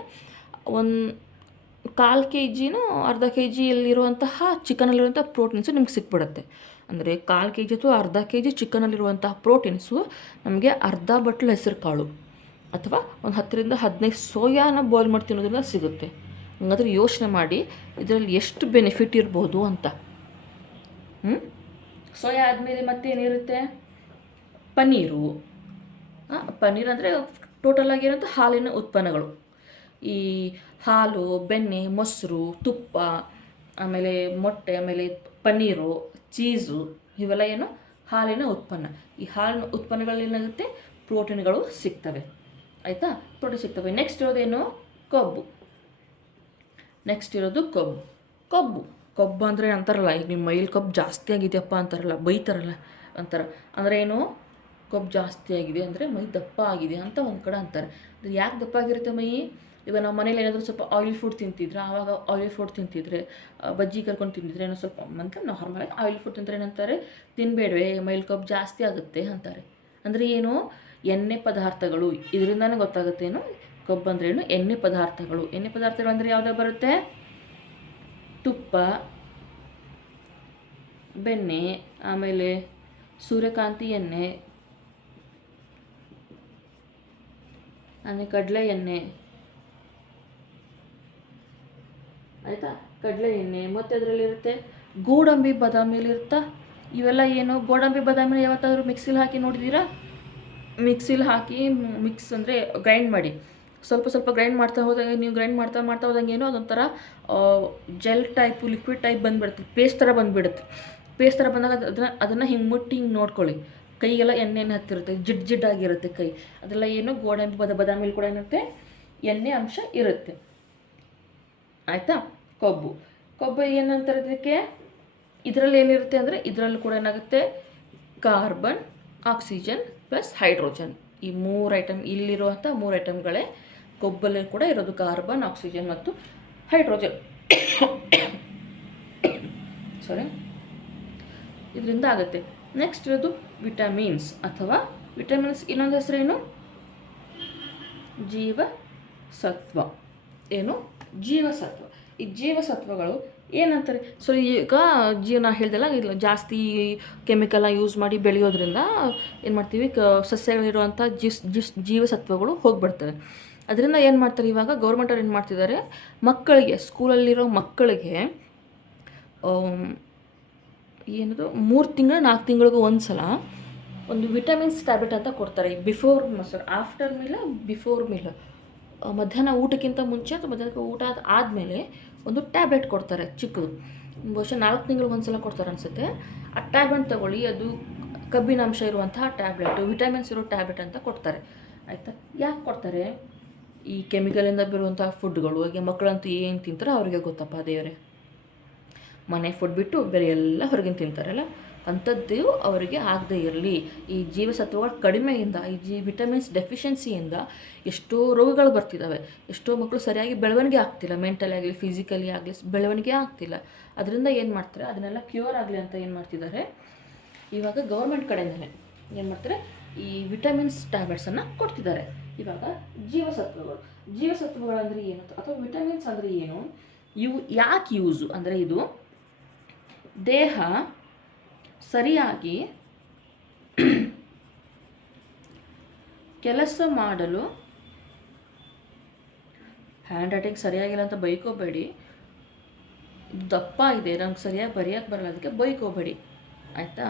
1/4 kg ಅರ್ಧ kgಯಲ್ಲಿರುವಂತಹ ಚಿಕನಲ್ಲಿರುವಂಥ ಪ್ರೋಟೀನ್ಸು ನಿಮ್ಗೆ ಸಿಕ್ಬಿಡುತ್ತೆ. ಅಂದರೆ 1/4 kg ಅಥವಾ ಅರ್ಧ kg ಚಿಕನಲ್ಲಿರುವಂತಹ ಪ್ರೋಟೀನ್ಸು ನಮಗೆ ಅರ್ಧ ಬಟ್ಲು ಹೆಸರು ಕಾಳು ಅಥವಾ ಒಂದು 10-15 ಸೋಯಾನ ಬಾಯ್ಲ್ ಮಾಡಿ ತಿನ್ನೋದ್ರಿಂದ ಸಿಗುತ್ತೆ. ಹಂಗಾದ್ರೆ ಯೋಚನೆ ಮಾಡಿ ಇದರಲ್ಲಿ ಎಷ್ಟು ಬೆನಿಫಿಟ್ ಇರ್ಬೋದು ಅಂತ. ಸೋಯಾ ಆದಮೇಲೆ ಮತ್ತೇನಿರುತ್ತೆ? ಪನ್ನೀರು. ಪನ್ನೀರ್ ಅಂದರೆ ಟೋಟಲಾಗಿ ಏನಂತ ಹಾಲಿನ ಉತ್ಪನ್ನಗಳು. ಈ ಹಾಲು, ಬೆಣ್ಣೆ, ಮೊಸರು, ತುಪ್ಪ, ಆಮೇಲೆ ಮೊಟ್ಟೆ, ಆಮೇಲೆ ಪನ್ನೀರು, ಚೀಸು, ಇವೆಲ್ಲ ಏನು ಹಾಲಿನ ಉತ್ಪನ್ನ. ಈ ಹಾಲಿನ ಉತ್ಪನ್ನಗಳಲ್ಲಿ ಏನಾಗುತ್ತೆ? ಪ್ರೋಟೀನ್ಗಳು ಸಿಗ್ತವೆ. ಆಯಿತಾ? ಪ್ರೋಟೀನ್ ಸಿಗ್ತವೆ. ನೆಕ್ಸ್ಟ್ ಇರೋದೇನು? ಕೊಬ್ಬು. ನೆಕ್ಸ್ಟ್ ಇರೋದು ಕೊಬ್ಬು. ಕೊಬ್ಬು ಕೊಬ್ಬು ಅಂದರೆ ಅಂತಾರಲ್ಲ, ಈಗ ನಿಮ್ಮ ಮೈಲಿ ಕೊಬ್ಬು ಜಾಸ್ತಿ ಆಗಿದೆಯಪ್ಪ ಅಂತಾರಲ್ಲ, ಬೈತಾರಲ್ಲ ಅಂತಾರೆ. ಅಂದರೆ ಏನು? ಕೊಬ್ಬು ಜಾಸ್ತಿ ಆಗಿದೆ ಅಂದರೆ ಮೈ ದಪ್ಪ ಆಗಿದೆ ಅಂತ ಒಂದು ಕಡೆ ಅಂತಾರೆ. ಅದು ಯಾಕೆ ದಪ್ಪ ಆಗಿರುತ್ತೆ ಮೈ? ಇವಾಗ ನಾವು ಮನೇಲಿ ಏನಾದರೂ ಸ್ವಲ್ಪ ಆಯಿಲ್ ಫುಡ್ ತಿಂತಿದ್ರೆ, ಆವಾಗ ಆಯಿಲ್ ಫುಡ್ ತಿಂತಿದ್ರೆ, ಬಜ್ಜಿ ಕರ್ಕೊಂಡು ತಿಂತಿದ್ರೆ ಏನೋ ಸ್ವಲ್ಪ ಅಂತ ನಾರ್ಮಲಾಗಿ ಆಯಿಲ್ ಫುಡ್ ತಿಂದರೆ ಏನಂತಾರೆ? ತಿನ್ನಬೇಡವೇ, ಮೈಲಿ ಕೊಬ್ಬು ಜಾಸ್ತಿ ಆಗುತ್ತೆ ಅಂತಾರೆ. ಅಂದರೆ ಏನು? ಎಣ್ಣೆ ಪದಾರ್ಥಗಳು. ಇದರಿಂದನೇ ಗೊತ್ತಾಗುತ್ತೇನು ಕೊಬ್ಬು ಅಂದ್ರೇನು? ಎಣ್ಣೆ ಪದಾರ್ಥಗಳು. ಎಣ್ಣೆ ಪದಾರ್ಥಗಳು ಅಂದರೆ ಯಾವ್ದು ಬರುತ್ತೆ? ತುಪ್ಪ, ಬೆಣ್ಣೆ, ಆಮೇಲೆ ಸೂರ್ಯಕಾಂತಿ ಎಣ್ಣೆ, ಆಮೇಲೆ ಕಡಲೆ ಎಣ್ಣೆ. ಆಯಿತಾ? ಕಡಲೆ ಎಣ್ಣೆ. ಮತ್ತು ಅದರಲ್ಲಿರುತ್ತೆ ಗೋಡಂಬಿ ಬಾದಾಮಿಲಿರುತ್ತಾ. ಇವೆಲ್ಲ ಏನು? ಗೋಡಂಬಿ ಬಾದಾಮಿ ಯಾವತ್ತಾದರೂ ಮಿಕ್ಸಿಲಿ ಹಾಕಿ ನೋಡಿದ್ದೀರಾ? ಮಿಕ್ಸಿಲಿ ಹಾಕಿ ಮಿಕ್ಸ್ ಅಂದರೆ ಗ್ರೈಂಡ್ ಮಾಡಿ, ಸ್ವಲ್ಪ ಸ್ವಲ್ಪ ಗ್ರೈಂಡ್ ಮಾಡ್ತಾ ಹೋದಾಗ, ನೀವು ಗ್ರೈಂಡ್ ಮಾಡ್ತಾ ಮಾಡ್ತಾ ಹೋದಂಗೆ ಏನೋ ಅದೊಂಥರ ಜೆಲ್ ಟೈಪು, ಲಿಕ್ವಿಡ್ ಟೈಪ್ ಬಂದುಬಿಡುತ್ತೆ, ಪೇಸ್ಟ್ ಥರ ಬಂದುಬಿಡುತ್ತೆ. ಪೇಸ್ಟ್ ಥರ ಬಂದಾಗ ಅದನ್ನು ಹಿಂಗೆ ಮುಟ್ಟಿ ಹಿಂಗೆ ನೋಡ್ಕೊಳ್ಳಿ. ಕೈಗೆಲ್ಲ ಎಣ್ಣೆ ಹತ್ತಿರುತ್ತೆ, ಜಿಡ್ಡಾಗಿರುತ್ತೆ ಕೈ. ಅದೆಲ್ಲ ಏನು? ಗೋಡಂಬಿ ಬಾದಾಮಿಲಿ ಕೂಡ ಏನಿರುತ್ತೆ? ಎಣ್ಣೆ ಅಂಶ ಇರುತ್ತೆ. ಆಯಿತಾ? ಕೊಬ್ಬು. ಕೊಬ್ಬು ಏನಂತಾರೆ ಇದಕ್ಕೆ? ಇದರಲ್ಲಿ ಏನಿರುತ್ತೆ ಅಂದರೆ ಇದರಲ್ಲಿ ಕೂಡ ಏನಾಗುತ್ತೆ? Carbon, oxygen plus hydrogen. ಈ 3 ಐಟಮ್, ಇಲ್ಲಿರುವಂಥ 3 ಐಟಮ್ಗಳೇ ಕೊಬ್ಬಲ್ಲಿ ಕೂಡ ಇರೋದು. ಕಾರ್ಬನ್, ಆಕ್ಸಿಜನ್ ಮತ್ತು ಹೈಡ್ರೋಜನ್. ಸಾರಿ, ಇದರಿಂದ ಆಗುತ್ತೆ. ನೆಕ್ಸ್ಟ್ ಇರೋದು ವಿಟಮಿನ್ಸ್ ಅಥವಾ ವಿಟಮಿನ್ಸ್ ಇನ್ನೊಂದು ಹೆಸರೇನು? ಜೀವಸತ್ವ. ಏನು? ಜೀವಸತ್ವ. ಈ ಜೀವಸತ್ವಗಳು ಏನಂತಾರೆ? ಸೊ ಈಗ ನಾ ಹೇಳ್ದಲ್ಲ, ಇಲ್ಲ ಜಾಸ್ತಿ ಕೆಮಿಕಲ್ನ ಯೂಸ್ ಮಾಡಿ ಬೆಳೆಯೋದ್ರಿಂದ ಏನು ಮಾಡ್ತೀವಿ? ಸಸ್ಯಗಳಿರುವಂಥ ಜೀವಸತ್ವಗಳು ಹೋಗ್ಬಿಡ್ತವೆ. ಅದರಿಂದ ಏನು ಮಾಡ್ತಾರೆ? ಇವಾಗ ಗೌರ್ಮೆಂಟವ್ರು ಏನು ಮಾಡ್ತಿದ್ದಾರೆ? ಮಕ್ಕಳಿಗೆ, ಸ್ಕೂಲಲ್ಲಿರೋ ಮಕ್ಕಳಿಗೆ ಏನದು 3 ತಿಂಗಳು 4 ತಿಂಗಳಿಗೂ ಒಂದು ಸಲ ಒಂದು ವಿಟಮಿನ್ಸ್ ಟ್ಯಾಬ್ಲೆಟ್ ಅಂತ ಕೊಡ್ತಾರೆ. Before after meal, before meal, ಮಧ್ಯಾಹ್ನ ಊಟಕ್ಕಿಂತ ಮುಂಚೆ ಅಥವಾ ಮಧ್ಯಾಹ್ನ ಊಟ ಆದಮೇಲೆ ಒಂದು ಟ್ಯಾಬ್ಲೆಟ್ ಕೊಡ್ತಾರೆ ಚಿಕ್ಕದು. ಬಹುಶಃ 4 ತಿಂಗಳಿಗೆ ಒಂದು ಸಲ ಕೊಡ್ತಾರೆ ಅನಿಸುತ್ತೆ. ಆ ಟ್ಯಾಬ್ಲೆಟ್ ತೊಗೊಳ್ಳಿ. ಅದು ಕಬ್ಬಿನಾಂಶ ಇರುವಂತಹ ಟ್ಯಾಬ್ಲೆಟು, ವಿಟಮಿನ್ಸ್ ಇರೋ ಟ್ಯಾಬ್ಲೆಟ್ ಅಂತ ಕೊಡ್ತಾರೆ. ಆಯಿತಾ? ಯಾಕೆ ಕೊಡ್ತಾರೆ? ಈ ಕೆಮಿಕಲಿಂದ ಬರುವಂಥ ಫುಡ್ಗಳು, ಹಾಗೆ ಮಕ್ಕಳಂತೂ ಏನು ತಿಂತಾರೋ ಅವ್ರಿಗೆ ಗೊತ್ತಪ್ಪ ದೇವರೇ. ಮನೆ ಫುಡ್ ಬಿಟ್ಟು ಬೇರೆ ಎಲ್ಲ ಹೊರಗಿನ ತಿಂತಾರಲ್ಲ, ಅಂಥದ್ದು ಅವರಿಗೆ ಆಗದೆ ಇರಲಿ. ಈ ಜೀವಸತ್ವಗಳ ಕಡಿಮೆಯಿಂದ, ಈ ವಿಟಮಿನ್ಸ್ ಡೆಫಿಷಿಯನ್ಸಿಯಿಂದ ಎಷ್ಟೋ ರೋಗಗಳು ಬರ್ತಿದ್ದಾವೆ. ಎಷ್ಟೋ ಮಕ್ಕಳು ಸರಿಯಾಗಿ ಬೆಳವಣಿಗೆ ಆಗ್ತಿಲ್ಲ, ಮೆಂಟಲಿ ಆಗಲಿ ಫಿಸಿಕಲಿ ಆಗಲಿ ಬೆಳವಣಿಗೆ ಆಗ್ತಿಲ್ಲ. ಅದರಿಂದ ಏನು ಮಾಡ್ತಾರೆ? ಅದನ್ನೆಲ್ಲ ಕ್ಯೂರ್ ಆಗಲಿ ಅಂತ ಏನು ಮಾಡ್ತಿದ್ದಾರೆ? ಇವಾಗ ಗೌರ್ಮೆಂಟ್ ಕಡೆಯಿಂದಲೇ ಏನು ಮಾಡ್ತಾರೆ? ಈ ವಿಟಮಿನ್ಸ್ ಟ್ಯಾಬ್ಲೆಟ್ಸನ್ನು ಕೊಡ್ತಿದ್ದಾರೆ. ಇವಾಗ ಜೀವಸತ್ವಗಳು ಅಂದರೆ ಏನು ಅಥವಾ ವಿಟಮಿನ್ಸ್ ಅಂದರೆ ಏನು? ಇವು ಯಾಕೆ ಯೂಸು ಅಂದರೆ, ಇದು ದೇಹ ಸರಿಯಾಗಿ ಕೆಲಸ ಮಾಡಲು, ಹ್ಯಾಂಡ್ ರೈಟಿಂಗ್ ಸರಿಯಾಗಿಲ್ಲ ಅಂತ ಬೈಕೋಬೇಡಿ, ದಪ್ಪ ಇದೆ ನಂಗೆ ಸರಿಯಾಗಿ ಬರೆಯೋಕ್ಕೆ ಬರಲ್ಲ ಅದಕ್ಕೆ ಬೈಕೋಬೇಡಿ, ಆಯಿತಾ?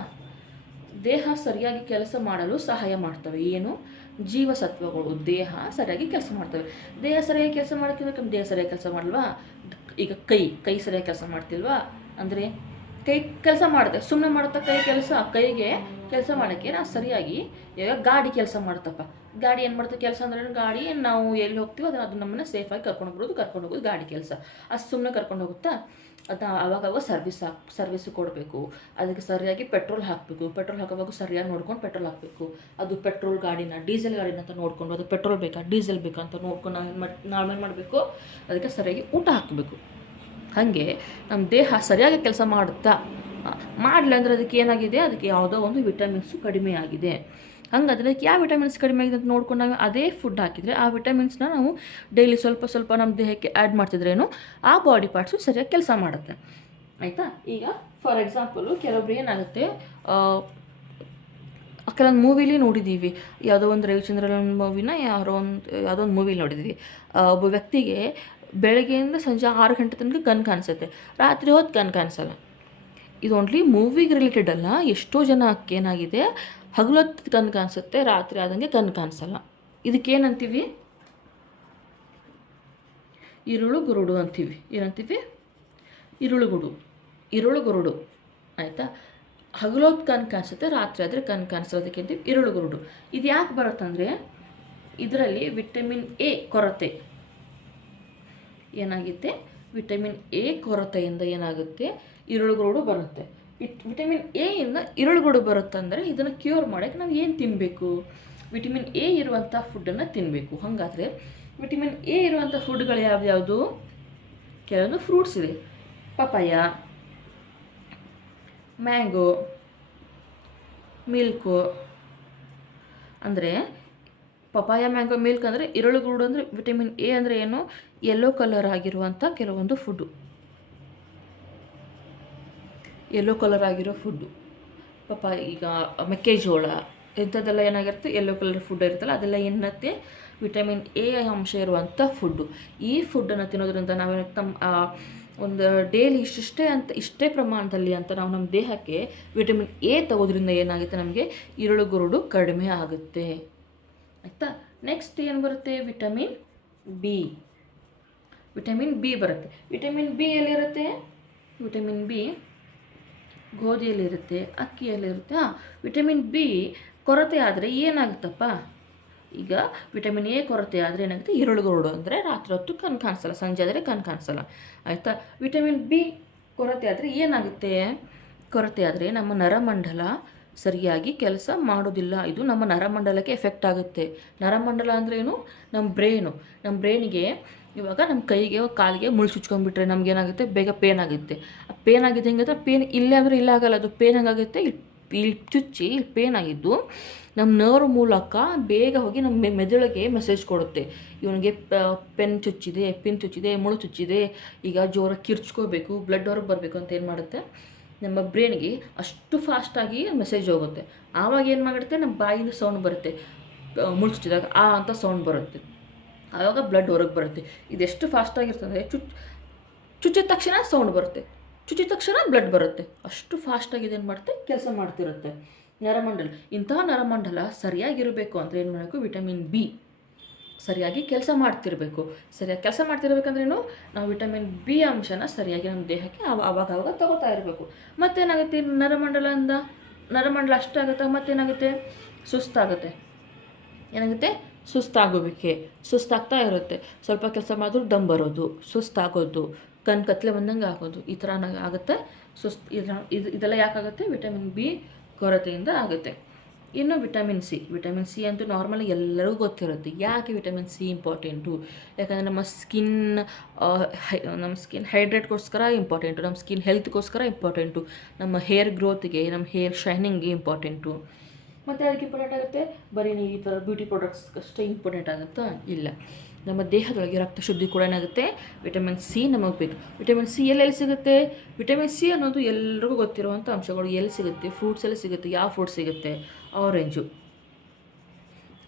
ದೇಹ ಸರಿಯಾಗಿ ಕೆಲಸ ಮಾಡಲು ಸಹಾಯ ಮಾಡ್ತವೆ. ಏನು? ಜೀವಸತ್ವಗಳು ದೇಹ ಸರಿಯಾಗಿ ಕೆಲಸ ಮಾಡ್ತವೆ. ದೇಹ ಸರಿಯಾಗಿ ಕೆಲಸ ಮಾಡೋಕ್ಕಿಂತ ದೇಹ ಸರಿಯಾಗಿ ಕೆಲಸ ಮಾಡಲ್ವಾ? ಈಗ ಕೈ ಸರಿಯಾಗಿ ಕೆಲಸ ಮಾಡ್ತಿಲ್ವಾ? ಅಂದರೆ ಕೈ ಕೆಲಸ ಮಾಡುತ್ತೆ, ಸುಮ್ಮನೆ ಮಾಡುತ್ತಾ ಕೈ ಕೆಲಸ? ಕೈಗೆ ಕೆಲಸ ಮಾಡೋಕ್ಕೆ ನಾವು ಸರಿಯಾಗಿ, ಈಗ ಗಾಡಿ ಕೆಲಸ ಮಾಡುತ್ತಪ್ಪ. ಗಾಡಿ ಏನು ಮಾಡುತ್ತೆ ಕೆಲಸ ಅಂದ್ರೆ? ಗಾಡಿ ನಾವು ಎಲ್ಲಿ ಹೋಗ್ತೀವೋ ಅದು ನಮ್ಮನ್ನು ಸೇಫಾಗಿ ಕರ್ಕೊಂಡು ಹೋಗೋದು ಗಾಡಿ ಕೆಲಸ. ಅದು ಸುಮ್ಮನೆ ಕರ್ಕೊಂಡು ಹೋಗುತ್ತಾ? ಅದು ಆವಾಗ ಸರ್ವಿಸ್ ಕೊಡಬೇಕು. ಅದಕ್ಕೆ ಸರಿಯಾಗಿ ಪೆಟ್ರೋಲ್ ಹಾಕಬೇಕು. ಪೆಟ್ರೋಲ್ ಹಾಕೋವಾಗ ಸರಿಯಾಗಿ ನೋಡ್ಕೊಂಡು ಪೆಟ್ರೋಲ್ ಹಾಕಬೇಕು. ಅದು ಪೆಟ್ರೋಲ್ ಗಾಡಿನ ಡೀಸೆಲ್ ಗಾಡಿನ ಅಂತ ನೋಡಿಕೊಂಡು, ಅದು ಪೆಟ್ರೋಲ್ ಬೇಕಾ ಡೀಸೆಲ್ ಬೇಕಾ ಅಂತ ನೋಡ್ಕೊಂಡು ನಾವೇನು ಮಾಡಬೇಕು? ಅದಕ್ಕೆ ಸರಿಯಾಗಿ ಊಟ ಹಾಕಬೇಕು. ಹಾಗೆ ನಮ್ಮ ದೇಹ ಸರಿಯಾಗಿ ಕೆಲಸ ಮಾಡುತ್ತಾ? ಮಾಡಲಿ ಅಂದರೆ ಅದಕ್ಕೆ ಏನಾಗಿದೆ? ಅದಕ್ಕೆ ಯಾವುದೋ ಒಂದು ವಿಟಮಿನ್ಸು ಕಡಿಮೆ ಆಗಿದೆ. ಹಂಗಾದ್ರೆ ಅದಕ್ಕೆ ಯಾವ ವಿಟಮಿನ್ಸ್ ಕಡಿಮೆ ಆಗಿದೆ ಅಂತ ನೋಡ್ಕೊಂಡು ನಾವು ಅದೇ ಫುಡ್ ಹಾಕಿದರೆ, ಆ ವಿಟಮಿನ್ಸ್ನ ನಾವು ಡೈಲಿ ಸ್ವಲ್ಪ ಸ್ವಲ್ಪ ನಮ್ಮ ದೇಹಕ್ಕೆ ಆ್ಯಡ್ ಮಾಡ್ತಿದ್ರೇನು ಆ ಬಾಡಿ ಪಾರ್ಟ್ಸು ಸರಿಯಾಗಿ ಕೆಲಸ ಮಾಡುತ್ತೆ. ಆಯಿತಾ? ಈಗ ಫಾರ್ ಎಕ್ಸಾಂಪಲು ಕೆಲವೊಬ್ರು ಏನಾಗುತ್ತೆ, ಕೆಲವೊಂದು ಮೂವಿಲಿ ನೋಡಿದ್ದೀವಿ. ಯಾವುದೋ ಒಂದು ರವಿಚಂದ್ರನ್ ಮೂವಿನ ಯಾವುದೋ ಒಂದು ಮೂವಿಲಿ ನೋಡಿದ್ದೀವಿ. ಒಬ್ಬ ವ್ಯಕ್ತಿಗೆ ಬೆಳಗ್ಗೆಯಿಂದ ಸಂಜೆ 6 ಗಂಟೆ ತನಕ ಕಣ್ಣು ಕಾಣಿಸುತ್ತೆ, ರಾತ್ರಿ ಹೊತ್ತು ಕಣ್ಣು ಕಾಣಿಸಲ್ಲ. ಇದು ಓನ್ಲಿ ಮೂವಿಗೆ ರಿಲೇಟೆಡ್ ಅಲ್ಲ. ಎಷ್ಟೋ ಜನಕ್ಕೆ ಏನಾಗಿದೆ, ಹಗಲೊತ್ತು ಕಣ್ಣು ಕಾಣಿಸುತ್ತೆ, ರಾತ್ರಿ ಆದಂಗೆ ಕಣ್ಣು ಕಾಣಿಸಲ್ಲ. ಇದಕ್ಕೇನಂತೀವಿ? ಇರುಳುಗುರುಡು ಅಂತೀವಿ. ಏನಂತೀವಿ? ಇರುಳುಗುರುಡು. ಆಯಿತಾ? ಹಗಲೊತ್ತು ಕಣ್ಣು ಕಾಣಿಸುತ್ತೆ, ರಾತ್ರಿ ಆದರೆ ಕಣ್ಣು ಕಾಣಿಸೋದಕ್ಕೆ ಅಂತೀವಿ ಇರುಳುಗುರುಡು. ಇದು ಯಾಕೆ ಬರುತ್ತಂದರೆ, ಇದರಲ್ಲಿ ವಿಟಮಿನ್ ಎ ಕೊರತೆ ಏನಾಗುತ್ತೆ, ವಿಟಮಿನ್ ಎ ಕೊರತೆಯಿಂದ ಏನಾಗುತ್ತೆ, ಇರುಳುಗುರುಡು ಬರುತ್ತೆ. ವಿಟಮಿನ್ ಎ ಇಂದ ಇರುಳುಗುರುಡು ಬರುತ್ತಂದರೆ ಇದನ್ನು ಕ್ಯೂರ್ ಮಾಡೋಕ್ಕೆ ನಾವು ಏನು ತಿನ್ನಬೇಕು? ವಿಟಮಿನ್ ಎ ಇರುವಂಥ ಫುಡ್ಡನ್ನು ತಿನ್ನಬೇಕು. ಹಾಗಾದರೆ ವಿಟಮಿನ್ ಎ ಇರುವಂಥ ಫುಡ್ಗಳು ಯಾವ್ಯಾವುದು? ಕೆಲವೊಂದು ಫ್ರೂಟ್ಸ್ ಇದೆ. Papaya, mango, milk. ಅಂದರೆ ಪಪಾಯ, ಮ್ಯಾಂಗೋ, ಮಿಲ್ಕ್ ಅಂದರೆ ಇರುಳುಗುರುಡು ಅಂದರೆ ವಿಟಮಿನ್ ಎ ಅಂದರೆ ಏನು? ಯೆಲ್ಲೋ ಕಲರ್ ಆಗಿರುವಂಥ ಕೆಲವೊಂದು ಫುಡ್ಡು, ಯೆಲ್ಲೋ ಕಲರ್ ಆಗಿರೋ ಫುಡ್ಡು. ಪಪಾಯ, ಈಗ ಮೆಕ್ಕೆಜೋಳ, ಇಂಥದ್ದೆಲ್ಲ ಏನಾಗಿರುತ್ತೆ, ಯೆಲ್ಲೋ ಕಲರ್ ಫುಡ್ ಇರುತ್ತಲ್ಲ, ಅದೆಲ್ಲ ಏನತ್ತೆ, ವಿಟಮಿನ್ ಎ ಅಂಶ ಇರುವಂಥ ಫುಡ್ಡು. ಈ ಫುಡ್ಡನ್ನು ತಿನ್ನೋದ್ರಿಂದ ನಾವು ಒಂದು ಡೈಲಿ ಇಷ್ಟೇ ಪ್ರಮಾಣದಲ್ಲಿ ಅಂತ ನಾವು ನಮ್ಮ ದೇಹಕ್ಕೆ ವಿಟಮಿನ್ ಎ ತಗೋದ್ರಿಂದ ಏನಾಗುತ್ತೆ, ನಮಗೆ ಇರುಳುಗುರುಡು ಕಡಿಮೆ ಆಗುತ್ತೆ. ಆಯಿತಾ? ನೆಕ್ಸ್ಟ್ ಏನು ಬರುತ್ತೆ? ವಿಟಮಿನ್ ಬಿ ಬರುತ್ತೆ. ವಿಟಮಿನ್ ಬಿ ಎಲ್ಲಿರುತ್ತೆ? ವಿಟಮಿನ್ ಬಿ ಗೋಧಿಯಲ್ಲಿರುತ್ತೆ, ಅಕ್ಕಿಯಲ್ಲಿರುತ್ತೆ. ವಿಟಮಿನ್ ಬಿ ಕೊರತೆ ಆದರೆ ಏನಾಗುತ್ತಪ್ಪ? ಈಗ ವಿಟಮಿನ್ ಎ ಕೊರತೆ ಆದರೆ ಏನಾಗುತ್ತೆ, ಇರುಳುಗುರುಡು ಅಂದರೆ ರಾತ್ರಿ ಹೊತ್ತು ಕಣ್ಣು ಕಾಣಿಸಲ್ಲ, ಸಂಜೆ ಆದರೆ ಕಣ್ಣು ಕಾಣಿಸಲ್ಲ. ಆಯಿತಾ? ವಿಟಮಿನ್ ಬಿ ಕೊರತೆ ಆದರೆ ಏನಾಗುತ್ತೆ? ಕೊರತೆ ಆದರೆ ನಮ್ಮ ನರಮಂಡಲ ಸರಿಯಾಗಿ ಕೆಲಸ ಮಾಡೋದಿಲ್ಲ. ಇದು ನಮ್ಮ ನರಮಂಡಲಕ್ಕೆ ಎಫೆಕ್ಟ್ ಆಗುತ್ತೆ. ನರಮಂಡಲ ಅಂದ್ರೇನು? ನಮ್ಮ ಬ್ರೈನಿಗೆ ಇವಾಗ ನಮ್ಮ ಕೈಗೆ ಕಾಲಿಗೆ ಮುಳ್ಳು ಚುಚ್ಕೊಂಡ್ಬಿಟ್ರೆ ನಮಗೇನಾಗುತ್ತೆ, ಬೇಗ ಪೇನ್ ಆಗುತ್ತೆ. ಆ ಪೇನ್ ಆಗಿದ್ದು ಹೆಂಗಂದ್ರೆ, ಪೇನ್ ಇಲ್ಲೇ ಅಂದರೆ ಇಲ್ಲ ಆಗಲ್ಲ, ಅದು ಪೇನ್ ಹೆಂಗಾಗುತ್ತೆ, ಇಲ್ಲಿ ಚುಚ್ಚಿ ಇಲ್ಲಿ ಪೇನ್ ಆಗಿದ್ದು ನಮ್ಮ ನರ್ವ್ ಮೂಲಕ ಬೇಗ ಹೋಗಿ ನಮ್ಮ ಮೆದುಳಿಗೆ ಮೆಸೇಜ್ ಕೊಡುತ್ತೆ, ಇವನಿಗೆ ಪಿನ್ ಚುಚ್ಚಿದೆ, ಮುಳ್ಳು ಚುಚ್ಚಿದೆ, ಈಗ ಜೋರಾಗಿ ಕಿರ್ಚ್ಕೋಬೇಕು, ಬ್ಲಡ್ ಹೊರಗೆ ಬರಬೇಕು ಅಂತ ಏನು ಮಾಡುತ್ತೆ, ನಮ್ಮ ಬ್ರೈನ್ಗೆ ಅಷ್ಟು ಫಾಸ್ಟಾಗಿ ಮೆಸೇಜ್ ಹೋಗುತ್ತೆ. ಆವಾಗ ಏನು ಮಾಡುತ್ತೆ, ನಮ್ಮ ಬಾಯಿಂದ ಸೌಂಡ್ ಬರುತ್ತೆ, ಮುಳ್ಳು ಚುಚ್ಚಿದಾಗ ಆ ಅಂತ ಸೌಂಡ್ ಬರುತ್ತೆ, ಆವಾಗ ಬ್ಲಡ್ ಹೊರಗೆ ಬರುತ್ತೆ. ಇದೆಷ್ಟು ಫಾಸ್ಟಾಗಿರ್ತದೆ, ಚುಚ್ಚಿದ ತಕ್ಷಣ ಸೌಂಡ್ ಬರುತ್ತೆ, ಚುಚ್ಚಿದ ತಕ್ಷಣ ಬ್ಲಡ್ ಬರುತ್ತೆ. ಅಷ್ಟು ಫಾಸ್ಟಾಗಿ ಏನು ಮಾಡುತ್ತೆ, ಕೆಲಸ ಮಾಡ್ತಿರುತ್ತೆ ನರಮಂಡಲ. ಇಂತಹ ನರಮಂಡಲ ಸರಿಯಾಗಿರಬೇಕು ಅಂದರೆ ಏನು ಮಾಡಬೇಕು, ವಿಟಮಿನ್ ಬಿ ಸರಿಯಾಗಿ ಕೆಲಸ ಮಾಡ್ತಿರಬೇಕು. ಸರಿಯಾಗಿ ಕೆಲಸ ಮಾಡ್ತಿರ್ಬೇಕಂದ್ರೇನು, ನಾವು ವಿಟಮಿನ್ ಬಿ ಅಂಶನ ಸರಿಯಾಗಿ ನಮ್ಮ ದೇಹಕ್ಕೆ ಆವಾಗ ತಗೋತಾ ಇರಬೇಕು. ಮತ್ತೇನಾಗುತ್ತೆ, ನರಮಂಡಲ ಅಷ್ಟಾಗುತ್ತೆ, ಮತ್ತೇನಾಗುತ್ತೆ, ಸುಸ್ತಾಗುತ್ತೆ. ಏನಾಗುತ್ತೆ, ಸುಸ್ತಾಗ್ತಾ ಇರುತ್ತೆ. ಸ್ವಲ್ಪ ಕೆಲಸ ಮಾಡಿದ್ರು ದಮ್ ಬರೋದು, ಸುಸ್ತಾಗೋದು, ಕಣ್ಣು ಕತ್ತಲೆ ಬಂದಂಗೆ ಆಗೋದು, ಈ ಥರ ಆಗುತ್ತೆ. ಇದೆಲ್ಲ ಯಾಕಾಗುತ್ತೆ, ವಿಟಮಿನ್ ಬಿ ಕೊರತೆಯಿಂದ ಆಗುತ್ತೆ. ಇನ್ನು ವಿಟಮಿನ್ ಸಿ ಅಂತೂ ನಾರ್ಮಲಿ ಎಲ್ಲರಿಗೂ ಗೊತ್ತಿರುತ್ತೆ. ಯಾಕೆ ವಿಟಮಿನ್ ಸಿ ಇಂಪಾರ್ಟೆಂಟು? ಯಾಕಂದರೆ ನಮ್ಮ ಸ್ಕಿನ್ ಹೈಡ್ರೇಟ್ಗೋಸ್ಕರ ಇಂಪಾರ್ಟೆಂಟು, ನಮ್ಮ ಸ್ಕಿನ್ ಹೆಲ್ತ್ಗೋಸ್ಕರ ಇಂಪಾರ್ಟೆಂಟು, ನಮ್ಮ ಹೇರ್ ಗ್ರೋತ್ಗೆ, ನಮ್ಮ ಹೇರ್ ಶೈನಿಂಗ್ಗೆ ಇಂಪಾರ್ಟೆಂಟು. ಮತ್ತು ಅದಕ್ಕೆ ಇಂಪಾರ್ಟೆಂಟ್ ಆಗುತ್ತೆ, ಬರೀ ನೀವು ಈ ಥರ ಬ್ಯೂಟಿ ಪ್ರಾಡಕ್ಟ್ಸ್ ಅಷ್ಟೇ ಇಂಪಾರ್ಟೆಂಟ್ ಆಗುತ್ತಾ? ಇಲ್ಲ, ನಮ್ಮ ದೇಹದೊಳಗೆ ರಕ್ತ ಶುದ್ಧಿ ಕೂಡ ಏನಾಗುತ್ತೆ, ವಿಟಮಿನ್ ಸಿ ನಮಗೆ ಬೇಕು. ವಿಟಮಿನ್ ಸಿ ಎಲ್ಲೆಲ್ಲಿ ಸಿಗುತ್ತೆ? ವಿಟಮಿನ್ ಸಿ ಅನ್ನೋದು ಎಲ್ರಿಗೂ ಗೊತ್ತಿರುವಂಥ ಅಂಶಗಳು. ಎಲ್ಲಿ ಸಿಗುತ್ತೆ? ಫ್ರೂಟ್ಸಲ್ಲಿ ಸಿಗುತ್ತೆ. ಯಾವ ಫ್ರೂಟ್ ಸಿಗುತ್ತೆ?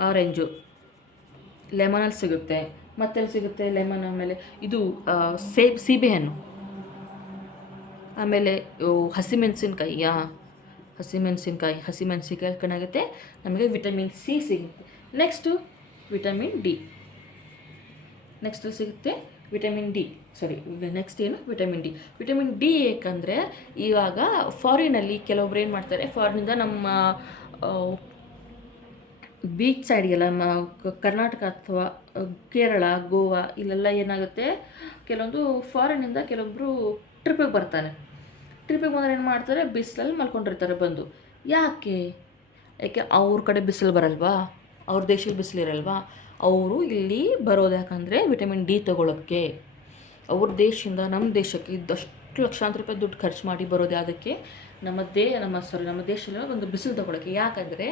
ಆರೆಂಜು, ಲೆಮನಲ್ಲಿ ಸಿಗುತ್ತೆ. ಮತ್ತೆಲ್ಲಿ ಸಿಗುತ್ತೆ ಲೆಮನ್? ಆಮೇಲೆ ಇದು ಸೀಬೆಹಣ್ಣು, ಆಮೇಲೆ ಹಸಿಮೆಣಸಿನ್ಕಾಯಿ ಏನಾಗುತ್ತೆ, ನಮಗೆ ವಿಟಮಿನ್ ಸಿ ಸಿಗುತ್ತೆ. ನೆಕ್ಸ್ಟು ವಿಟಮಿನ್ ಡಿ, ಸಿಗುತ್ತೆ ವಿಟಮಿನ್ ಡಿ. ನೆಕ್ಸ್ಟ್ ಏನು? ವಿಟಮಿನ್ ಡಿ ಏಕೆಂದರೆ ಇವಾಗ ಫಾರಿನಲ್ಲಿ ಕೆಲವೊಬ್ರು ಏನು ಮಾಡ್ತಾರೆ, ಫಾರಿನಿಂದ ನಮ್ಮ ಬೀಚ್ ಸೈಡ್ಗೆಲ್ಲ, ನಮ್ಮ ಕರ್ನಾಟಕ ಅಥವಾ ಕೇರಳ, ಗೋವಾ ಇಲ್ಲೆಲ್ಲ ಏನಾಗುತ್ತೆ, ಕೆಲವೊಂದು ಫಾರಿನಿಂದ ಕೆಲವೊಬ್ಬರು ಟ್ರಿಪ್ಪಿಗೆ ಬರ್ತಾರೆ. ಟ್ರಿಪ್ಪಿಗೆ ಬಂದರೆ ಏನು ಮಾಡ್ತಾರೆ, ಬಿಸಿಲಲ್ಲಿ ಮಲ್ಕೊಂಡಿರ್ತಾರೆ ಬಂದು. ಯಾಕೆ ಅವ್ರ ಕಡೆ ಬಿಸಿಲು ಬರಲ್ವಾ, ಅವ್ರ ದೇಶಕ್ಕೆ ಬಿಸಿಲಿರಲ್ವಾ? ಅವರು ಇಲ್ಲಿ ಬರೋದು ಯಾಕಂದರೆ ವಿಟಮಿನ್ ಡಿ ತೊಗೊಳೋಕ್ಕೆ. ಅವ್ರ ದೇಶದಿಂದ ನಮ್ಮ ದೇಶಕ್ಕೆ ಇದ್ದಷ್ಟು ಲಕ್ಷಾಂತರ ರೂಪಾಯಿ ದುಡ್ಡು ಖರ್ಚು ಮಾಡಿ ಬರೋದು ಯಾವುದಕ್ಕೆ? ನಮ್ಮ ದೇಶದಲ್ಲಿ ಒಂದು ಬಿಸಿಲು ತೊಗೊಳಕ್ಕೆ. ಯಾಕಂದರೆ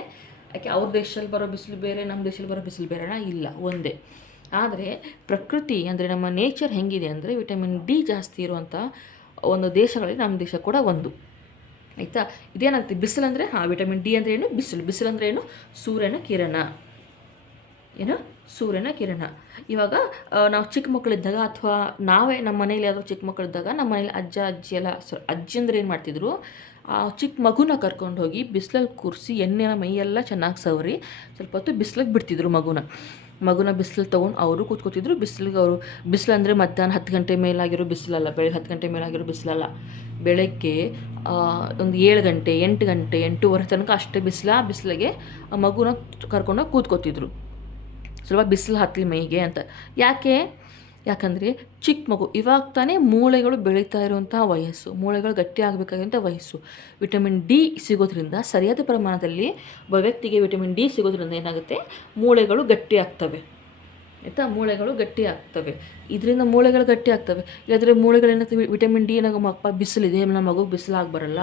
ಅವ್ರ ದೇಶದಲ್ಲಿ ಬರೋ ಬಿಸಿಲು ಬೇರೆ, ನಮ್ಮ ದೇಶದಲ್ಲಿ ಬರೋ ಬಿಸಿಲು ಬೇರೆನಾ? ಇಲ್ಲ, ಒಂದೇ. ಆದರೆ ಪ್ರಕೃತಿ ಅಂದರೆ ನಮ್ಮ ನೇಚರ್ ಹೆಂಗಿದೆ ಅಂದರೆ, ವಿಟಮಿನ್ ಡಿ ಜಾಸ್ತಿ ಇರುವಂಥ ಒಂದು ದೇಶಗಳಲ್ಲಿ ನಮ್ಮ ದೇಶ ಕೂಡ ಒಂದು. ಆಯಿತಾ? ಇದೇನಾಗುತ್ತೆ, ಬಿಸಿಲು ಅಂದರೆ ವಿಟಮಿನ್ ಡಿ ಅಂದರೆ ಏನು? ಬಿಸಿಲು ಅಂದರೆ ಏನು? ಸೂರ್ಯನ ಕಿರಣ. ಏನು ಸೂರ್ಯನ ಕಿರಣ. ಇವಾಗ ನಾವು ಚಿಕ್ಕ ಮಕ್ಕಳಿದ್ದಾಗ ಅಥವಾ ನಾವೇ ನಮ್ಮ ಮನೇಲಿ ಯಾವ್ದೋ ಚಿಕ್ಕ ಮಕ್ಕಳಿದ್ದಾಗ ನಮ್ಮ ಮನೇಲಿ ಅಜ್ಜ ಅಜ್ಜಿ ಎಲ್ಲ ಅಜ್ಜಿ ಅಂದ್ರೆ ಏನು ಮಾಡ್ತಿದ್ರು, ಆ ಚಿಕ್ಕ ಮಗುನ ಕರ್ಕೊಂಡು ಹೋಗಿ ಬಿಸಿಲಲ್ಲಿ ಕೂರಿಸಿ ಎಣ್ಣೆನ ಮೈಯೆಲ್ಲ ಚೆನ್ನಾಗಿ ಸವರಿ ಸ್ವಲ್ಪ ಹೊತ್ತು ಬಿಸಿಲಿಗೆ ಬಿಡ್ತಿದ್ರು ಮಗುನ ಬಿಸಿಲಲ್ಲಿ ತೊಗೊಂಡು ಅವರು ಕೂತ್ಕೋತಿದ್ರು. ಬಿಸಿಲಿಗೆ ಅವರು ಬಿಸಿಲು ಅಂದರೆ ಮಧ್ಯಾಹ್ನ 10 ಗಂಟೆ ಮೇಲಾಗಿರೋ ಬಿಸಿಲಲ್ಲ, ಬೆಳಗ್ಗೆ 10 ಗಂಟೆ ಮೇಲಾಗಿರೋ ಬಿಸಿಲಲ್ಲ, ಬೆಳಗ್ಗೆ ಒಂದು 7 ಗಂಟೆ 8 ಗಂಟೆ 8:30 ತನಕ ಅಷ್ಟೇ ಬಿಸಿಲಿಗೆ ಆ ಮಗುನ ಕರ್ಕೊಂಡೋಗಿ ಕೂತ್ಕೋತಿದ್ರು, ಸ್ವಲ್ಪ ಬಿಸಿಲು ಹತ್ತಲಿ ಮೈಗೆ ಅಂತ. ಯಾಕಂದರೆ ಚಿಕ್ಕ ಮಗು ಇವಾಗ ತಾನೇ ಮೂಳೆಗಳು ಬೆಳೀತಾ ಇರುವಂತಹ ವಯಸ್ಸು, ಮೂಳೆಗಳು ಗಟ್ಟಿ ಆಗಬೇಕಾಗಿರುವಂಥ ವಯಸ್ಸು. ವಿಟಮಿನ್ ಡಿ ಸಿಗೋದ್ರಿಂದ, ಸರಿಯಾದ ಪ್ರಮಾಣದಲ್ಲಿ ಒಬ್ಬ ವ್ಯಕ್ತಿಗೆ ವಿಟಮಿನ್ ಡಿ ಸಿಗೋದ್ರಿಂದ ಏನಾಗುತ್ತೆ, ಮೂಳೆಗಳು ಗಟ್ಟಿ ಆಗ್ತವೆ ಆಯಿತಾ. ಮೂಳೆಗಳು ಗಟ್ಟಿ ಆಗ್ತವೆ, ಇದರಿಂದ ಮೂಳೆಗಳು ಗಟ್ಟಿ ಆಗ್ತವೆ. ಇಲ್ಲಾಂದರೆ ಮೂಳೆಗಳೇನಾಗ್ತವೆ, ವಿಟಮಿನ್ ಡಿ ಏನಾಗಪ್ಪ ಬಿಸಿಲಿದೆ ನಮ್ಮ ಮಗುಗೆ ಬಿಸಿಲಾಗಿ ಬರಲ್ಲ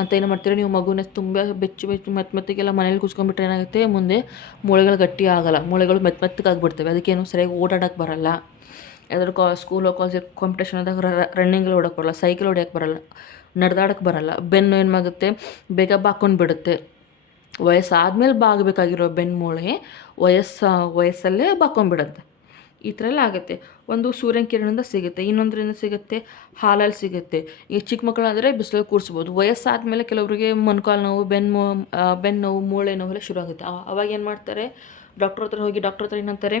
ಅಂತ ಏನು ಮಾಡ್ತೀರಾ ನೀವು, ಮಗುನ ತುಂಬ ಬೆಚ್ಚು ಮೆತ್ತಗೆಲ್ಲ ಮನೇಲಿ ಕೂತ್ಕೊಂಡ್ಬಿಟ್ರೆ ಏನಾಗುತ್ತೆ, ಮುಂದೆ ಮೂಳೆಗಳು ಗಟ್ಟಿ ಆಗಲ್ಲ, ಮೂಳೆಗಳು ಮೆತ್ತಗಾಗ್ಬಿಡ್ತವೆ. ಅದಕ್ಕೇನು ಸರಿಯಾಗಿ ಓಡಾಡೋಕ್ಕೆ ಬರಲ್ಲ, ಯಾವ್ದಾದ್ರು ಸ್ಕೂಲೋ ಕಾಲೇಜ್ ಕಾಂಪಿಟೇಷನ್ದಾಗ ರನ್ನಿಂಗಲ್ಲಿ ಓಡೋಕ್ಕೆ ಬರಲ್ಲ, ಸೈಕಲ್ ಹೊಡ್ಯೋಕ್ಕೆ ಬರಲ್ಲ, ನಡೆದಾಡೋಕ್ಕೆ ಬರಲ್ಲ, ಬೆನ್ನು ಏನಾಗುತ್ತೆ ಬೇಗ ಬಾಕೊಂಡು ಬಿಡುತ್ತೆ. ವಯಸ್ಸಾದ್ಮೇಲೆ ಬಾಗಬೇಕಾಗಿರೋ ಬೆನ್ನು ಮೂಳೆ ವಯಸ್ಸಲ್ಲೇ ಬಾಕೊಂಡ್ಬಿಡುತ್ತೆ. ಈ ಥರ ಎಲ್ಲ ಆಗುತ್ತೆ. ಒಂದು ಸೂರ್ಯನ ಕಿರಣದಿಂದ ಸಿಗುತ್ತೆ, ಇನ್ನೊಂದರಿಂದ ಸಿಗುತ್ತೆ, ಹಾಲಲ್ಲಿ ಸಿಗುತ್ತೆ. ಈಗ ಚಿಕ್ಕ ಮಕ್ಕಳಾದರೆ ಬಿಸಿಲಲ್ಲಿ ಕೂರಿಸ್ಬೋದು. ವಯಸ್ಸಾದಮೇಲೆ ಕೆಲವರಿಗೆ ಮೊಣಕಾಲು ನೋವು, ಬೆನ್ನು ನೋವು, ಮೂಳೆ ನೋವೆಲ್ಲ ಶುರು ಆಗುತ್ತೆ. ಅವಾಗ ಏನು ಮಾಡ್ತಾರೆ, ಡಾಕ್ಟ್ರ್ ಹತ್ರ ಏನಂತಾರೆ,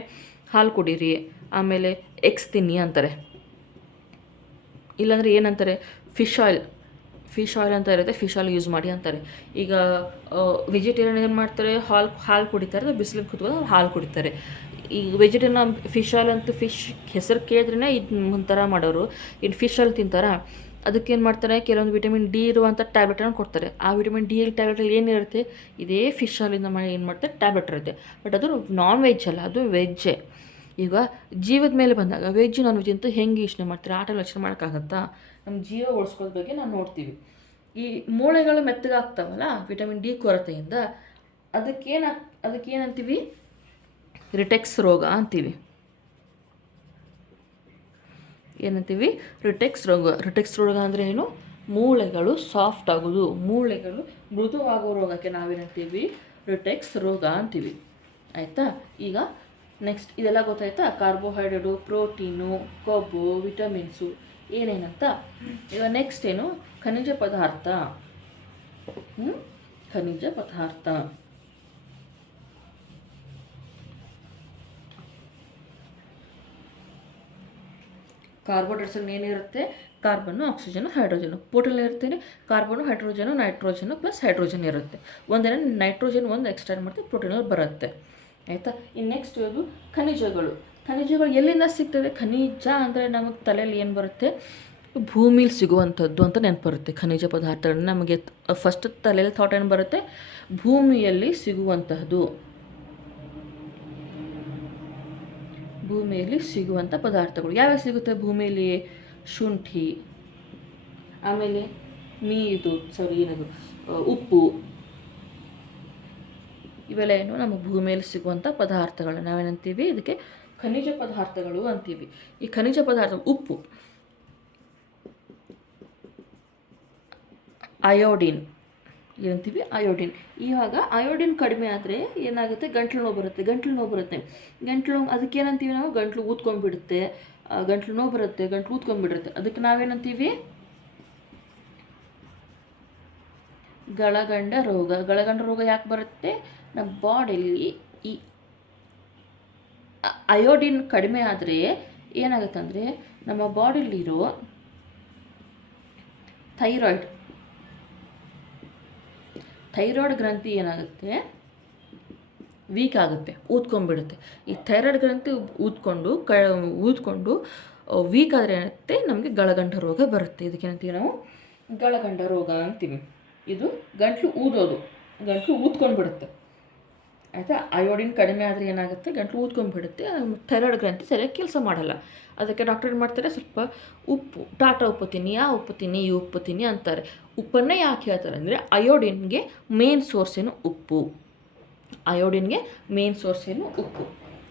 ಹಾಲು ಕುಡೀರಿ, ಆಮೇಲೆ ಎಗ್ಸ್ ತಿನ್ನಿ ಅಂತಾರೆ. ಇಲ್ಲಾಂದರೆ ಏನಂತಾರೆ, ಫಿಶ್ ಆಯಿಲ್ ಅಂತ ಇರುತ್ತೆ, ಫಿಶ್ ಆಯಿಲ್ ಯೂಸ್ ಮಾಡಿ ಅಂತಾರೆ. ಈಗ ವೆಜಿಟೇರಿಯನ್ ಏನು ಮಾಡ್ತಾರೆ, ಹಾಲು ಕುಡಿತಾರೆ, ಬಿಸಿಲಿಗೆ ಕೂತ್ಕೊಂಡು ಹಾಲು ಕುಡಿತಾರೆ. ಈಗ ವೆಜಿಟೇರಿಯನ್ ಫಿಶ್ ಆಯಿಲ್ ಅಂತೂ ಫಿಶ್ ಹೆಸರು ಕೇಳಿದ್ರೇ ಇದು ಒಂಥರ ಮಾಡೋರು, ಇನ್ನು ಫಿಶ್ ಆಯಿಲ್ ತಿಂತಾರ. ಅದಕ್ಕೇನು ಮಾಡ್ತಾರೆ, ಕೆಲವೊಂದು ವಿಟಮಿನ್ ಡಿ ಇರುವಂಥ ಟ್ಯಾಬ್ಲೆಟನ್ನು ಕೊಡ್ತಾರೆ. ಆ ವಿಟಮಿನ್ ಡಿ ಟ್ಯಾಬ್ಲೆಟಲ್ಲಿ ಏನಿರುತ್ತೆ, ಇದೇ ಫಿಶ್ ಆಯಿಲಿಂದ ಮಾಡಿ ಏನು ಮಾಡ್ತಾರೆ, ಟ್ಯಾಬ್ಲೆಟ್ ಇರುತ್ತೆ. ಬಟ್ ಅದು ನಾನ್ ವೆಜ್ ಅಲ್ಲ, ಅದು ವೆಜ್ಜೇ. ಈಗ ಜೀವದ ಮೇಲೆ ಬಂದಾಗ ವೆಜ್ ನಾನ್ ವೆಜ್ ಅಂತ ಹೆಂಗೆ ಯೋಚನೆ ಮಾಡ್ತಾರೆ, ಆಟ ಯೋಚನೆ ಮಾಡೋಕ್ಕಾಗತ್ತಾ? ನಮ್ಮ ಜೀವ ಉಳಿಸ್ಕೊಳ್ಳೋದ್ ಬಗ್ಗೆ ನಾವು ನೋಡ್ತೀವಿ. ಈ ಮೂಳೆಗಳು ಮೆತ್ತಗಾಗ್ತಾವಲ್ಲ ವಿಟಮಿನ್ ಡಿ ಕೊರತೆಯಿಂದ, ಅದಕ್ಕೇನಂತೀವಿ, ರಿಟೆಕ್ಸ್ ರೋಗ ಅಂತೀವಿ. ಏನಂತೀವಿ, ರಿಟೆಕ್ಸ್ ರೋಗ ಅಂದರೆ ಏನು, ಮೂಳೆಗಳು ಸಾಫ್ಟ್ ಆಗೋದು, ಮೂಳೆಗಳು ಮೃದುವಾಗೋ ರೋಗಕ್ಕೆ ನಾವೇನಂತೀವಿ, ರಿಟೆಕ್ಸ್ ರೋಗ ಅಂತೀವಿ. ಆಯಿತಾ. ಈಗ ನೆಕ್ಸ್ಟ್ ಇದೆಲ್ಲ ಗೊತ್ತಾಯ್ತಾ, ಕಾರ್ಬೋಹೈಡ್ರೇಟು, ಪ್ರೋಟೀನು, ಕೊಬ್ಬು, ವಿಟಮಿನ್ಸು ಏನೇನಂತ. ಈಗ ನೆಕ್ಸ್ಟ್ ಏನು, ಖನಿಜ ಪದಾರ್ಥ. ಕಾರ್ಬೋಹೈಡ್ರೇಟ್ಸಲ್ಲಿ ಏನಿರುತ್ತೆ, ಕಾರ್ಬನ್ನು, ಆಕ್ಸಿಜನು, ಹೈಡ್ರೋಜನು. ಪ್ರೋಟೀನ್ ಇರ್ತೇನೆ ಕಾರ್ಬನು, ಹೈಡ್ರೋಜನು, ನೈಟ್ರೋಜನು ಪ್ಲಸ್ ಹೈಡ್ರೋಜನ್ ಇರುತ್ತೆ. ಒಂದೇನ ನೈಟ್ರೋಜನ್ ಒಂದು ಎಕ್ಸ್ಟ್ರಾ ಮಾಡ್ತೀವಿ, ಪ್ರೋಟೀನಲ್ಲಿ ಬರುತ್ತೆ. ಆಯಿತಾ. ಇನ್ನು ನೆಕ್ಸ್ಟ್ ಇದು ಖನಿಜಗಳು ಎಲ್ಲಿಂದ ಸಿಗ್ತದೆ. ಖನಿಜ ಅಂದರೆ ನಮಗೆ ತಲೆಯಲ್ಲಿ ಏನು ಬರುತ್ತೆ, ಭೂಮಿಲಿ ಸಿಗುವಂಥದ್ದು ಅಂತ ನೆನಪು ಬರುತ್ತೆ. ಖನಿಜ ಪದಾರ್ಥಗಳನ್ನ ನಮಗೆ ಫಸ್ಟ್ ತಲೆಯಲ್ಲಿ ಥಾಟ್ ಏನು ಬರುತ್ತೆ, ಭೂಮಿಯಲ್ಲಿ ಸಿಗುವಂತಹದ್ದು, ಭೂಮಿಯಲ್ಲಿ ಸಿಗುವಂಥ ಪದಾರ್ಥಗಳು ಯಾವ್ಯಾವ ಸಿಗುತ್ತೆ ಭೂಮಿಯಲ್ಲಿ, ಶುಂಠಿ, ಆಮೇಲೆ ಉಪ್ಪು, ಇವೆಲ್ಲ ಏನು ನಮ್ಮ ಭೂಮಿಯಲ್ಲಿ ಸಿಗುವಂಥ ಪದಾರ್ಥಗಳು, ನಾವೇನಂತೀವಿ ಇದಕ್ಕೆ ಖನಿಜ ಪದಾರ್ಥಗಳು ಅಂತೀವಿ. ಈ ಖನಿಜ ಪದಾರ್ಥ ಉಪ್ಪು, ಅಯೋಡಿನ್ ಏನಂತೀವಿ, ಅಯೋಡಿನ್. ಇವಾಗ ಅಯೋಡಿನ್ ಕಡಿಮೆ ಆದರೆ ಏನಾಗುತ್ತೆ, ಗಂಟ್ಲು ನೋವು ಬರುತ್ತೆ. ಗಂಟ್ಲು ಅದಕ್ಕೇನಂತೀವಿ ನಾವು, ಗಂಟ್ಲು ಊದ್ಕೊಂಡ್ಬಿಡುತ್ತೆ, ಗಂಟ್ಲು ನೋವು ಬರುತ್ತೆ, ಗಂಟ್ಲು ಊದ್ಕೊಂಡ್ಬಿಡುತ್ತೆ. ಅದಕ್ಕೆ ನಾವೇನಂತೀವಿ, ಗಳಗಂಡ ರೋಗ ಯಾಕೆ ಬರುತ್ತೆ, ನಮ್ಮ ಬಾಡಿಯಲ್ಲಿ ಈ ಅಯೋಡಿನ್ ಕಡಿಮೆ ಆದರೆ ಏನಾಗುತ್ತೆ ಅಂದರೆ, ನಮ್ಮ ಬಾಡಿಲಿರೋ ಥೈರಾಯ್ಡ್ ಗ್ರಂಥಿ ಏನಾಗುತ್ತೆ, ವೀಕ್ ಆಗುತ್ತೆ, ಊದ್ಕೊಂಡ್ಬಿಡುತ್ತೆ. ಈ ಥೈರಾಯ್ಡ್ ಗ್ರಂಥಿ ಊದ್ಕೊಂಡು ವೀಕ್ ಆದರೆ ಏನಾಗುತ್ತೆ, ನಮಗೆ ಗಳಗಂಡ ರೋಗ ಬರುತ್ತೆ. ಇದಕ್ಕೇನಂತೀವಿ ನಾವು, ಗಳಗಂಡ ರೋಗ ಅಂತೀವಿ. ಇದು ಗಂಟ್ಲು ಊದ್ಕೊಂಡ್ಬಿಡುತ್ತೆ. ಆಯಿತಾ. ಅಯೋಡಿನ್ ಕಡಿಮೆ ಆದರೆ ಏನಾಗುತ್ತೆ, ಗಂಟ್ಲು ಊದ್ಕೊಂಡ್ಬಿಡುತ್ತೆ, ಥೈರಾಯ್ಡ್ ಗ್ರಂಥಿ ಸರಿಯಾಗಿ ಕೆಲಸ ಮಾಡಲ್ಲ. ಅದಕ್ಕೆ ಡಾಕ್ಟರ್ ಏನು ಮಾಡ್ತಾರೆ, ಸ್ವಲ್ಪ ಉಪ್ಪು, ಟಾಟಾ ಉಪ್ಪು ತಿನ್ನಿ, ಆ ಉಪ್ಪು ತಿನ್ನಿ, ಈ ಉಪ್ಪು ತಿನ್ನಿ ಅಂತಾರೆ. ಉಪ್ಪನ್ನೇ ಯಾಕೆ ಹೇಳ್ತಾರೆ ಅಂದರೆ, ಅಯೋಡಿನ್ಗೆ ಮೇನ್ ಸೋರ್ಸ್ ಏನು ಉಪ್ಪು.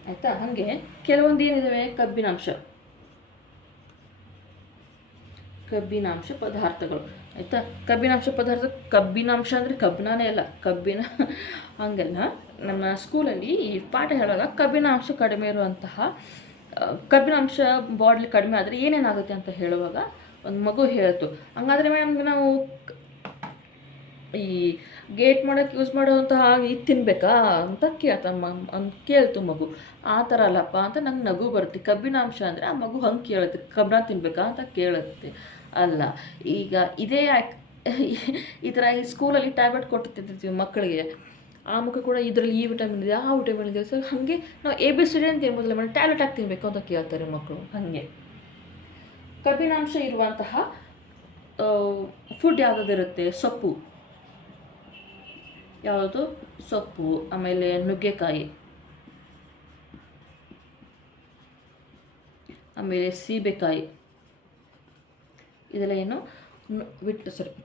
ಆಯಿತಾ. ಹಾಗೆ ಕೆಲವೊಂದು ಏನಿದ್ದಾವೆ, ಕಬ್ಬಿನಾಂಶ ಕಬ್ಬಿನಾಂಶ ಪದಾರ್ಥಗಳು ಆಯಿತಾ. ಕಬ್ಬಿನಾಂಶ ಪದಾರ್ಥ, ಕಬ್ಬಿನಾಂಶ ಅಂದರೆ ಕಬ್ಬಿಣನೇ ಅಲ್ಲ, ಕಬ್ಬಿನ ಹಂಗಲ್ಲ. ನಮ್ಮ ಸ್ಕೂಲಲ್ಲಿ ಈ ಪಾಠ ಹೇಳುವಾಗ ಕಬ್ಬಿನಾಂಶ ಕಡಿಮೆ ಇರುವಂತಹ, ಕಬ್ಬಿನಾಂಶ ಬಾಡಿಲಿ ಕಡಿಮೆ ಆದರೆ ಏನೇನಾಗುತ್ತೆ ಅಂತ ಹೇಳುವಾಗ ಒಂದು ಮಗು ಹೇಳ್ತು, ಹಂಗಾದರೆ ಮ್ಯಾಮ್ ನಾವು ಈ ಗೇಟ್ ಮಾಡೋಕ್ಕೆ ಯೂಸ್ ಮಾಡುವಂತಹ ಇದು ತಿನ್ನಬೇಕಾ ಅಂತ ಕೇಳ್ತು ಮಗು. ಆ ಥರ ಅಲ್ಲಪ್ಪ ಅಂತ ನಂಗೆ ನಗು ಬರುತ್ತೆ. ಕಬ್ಬಿನಾಂಶ ಅಂದರೆ ಆ ಮಗು ಹಂಗೆ ಕೇಳುತ್ತೆ, ಕಬ್ಬಿಣ ತಿನ್ನಬೇಕಾ ಅಂತ ಕೇಳುತ್ತೆ. ಅಲ್ಲ, ಈಗ ಇದೇ ಈ ಥರ ಈ ಸ್ಕೂಲಲ್ಲಿ ಟ್ಯಾಬ್ಲೆಟ್ ಕೊಟ್ಟಿರ್ತೀವಿ ಮಕ್ಕಳಿಗೆ, ಆ ಮಕ್ಕ ಕೂಡ ಇದರಲ್ಲಿ ಈ ವಿಟಮಿನ್ ಇದೆ, ಆ ವಿಟಮಿನ್ ಇದೆ. ಸೊ ಹಾಗೆ ನಾವು ABCD ಅಂತ ತಿನ್ಬೋದಿಲ್ಲ ಮೇಡಮ್, ಟ್ಯಾಬ್ಲೆಟ್ ಹಾಕಿ ತಿನ್ನಬೇಕು ಅಂತ ಕೇಳ್ತಾರೆ ಮಕ್ಕಳು. ಹಾಗೆ ಕಬ್ಬಿನಾಂಶ ಇರುವಂತಹ ಫುಡ್ ಯಾವುದಾದಿರುತ್ತೆ? ಸೊಪ್ಪು, ಯಾವುದು? ಸೊಪ್ಪು, ಆಮೇಲೆ ನುಗ್ಗೆಕಾಯಿ, ಆಮೇಲೆ ಸೀಬೆಕಾಯಿ, ಇದೆಲ್ಲ ಏನು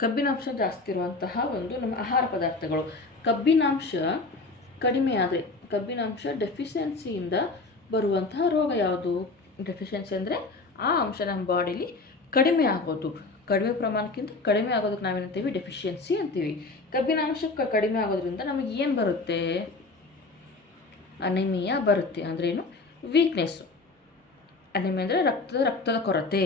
ಕಬ್ಬಿನಾಂಶ ಜಾಸ್ತಿ ಇರುವಂತಹ ಒಂದು ನಮ್ಮ ಆಹಾರ ಪದಾರ್ಥಗಳು. ಕಬ್ಬಿನಾಂಶ ಕಡಿಮೆ ಆದರೆ, ಕಬ್ಬಿನಾಂಶ ಡೆಫಿಷಿಯನ್ಸಿಯಿಂದ ಬರುವಂತಹ ರೋಗ ಯಾವುದು? ಡೆಫಿಷಿಯನ್ಸಿ ಅಂದರೆ ಆ ಅಂಶ ನಮ್ಮ ಬಾಡಿಲಿ ಕಡಿಮೆ ಆಗೋದು, ಕಡಿಮೆ ಪ್ರಮಾಣಕ್ಕಿಂತ ಕಡಿಮೆ ಆಗೋದಕ್ಕೆ ನಾವೇನಂತೀವಿ? ಡೆಫಿಷಿಯನ್ಸಿ ಅಂತೀವಿ. ಕಬ್ಬಿನಾಂಶ ಕಡಿಮೆ ಆಗೋದ್ರಿಂದ ನಮಗೆ ಏನು ಬರುತ್ತೆ? ಅನಿಮಿಯಾ ಬರುತ್ತೆ. ಅಂದ್ರೇನು? ವೀಕ್ನೆಸ್ಸು. ಅನಿಮಿಯಾ ಅಂದರೆ ರಕ್ತದ ಕೊರತೆ.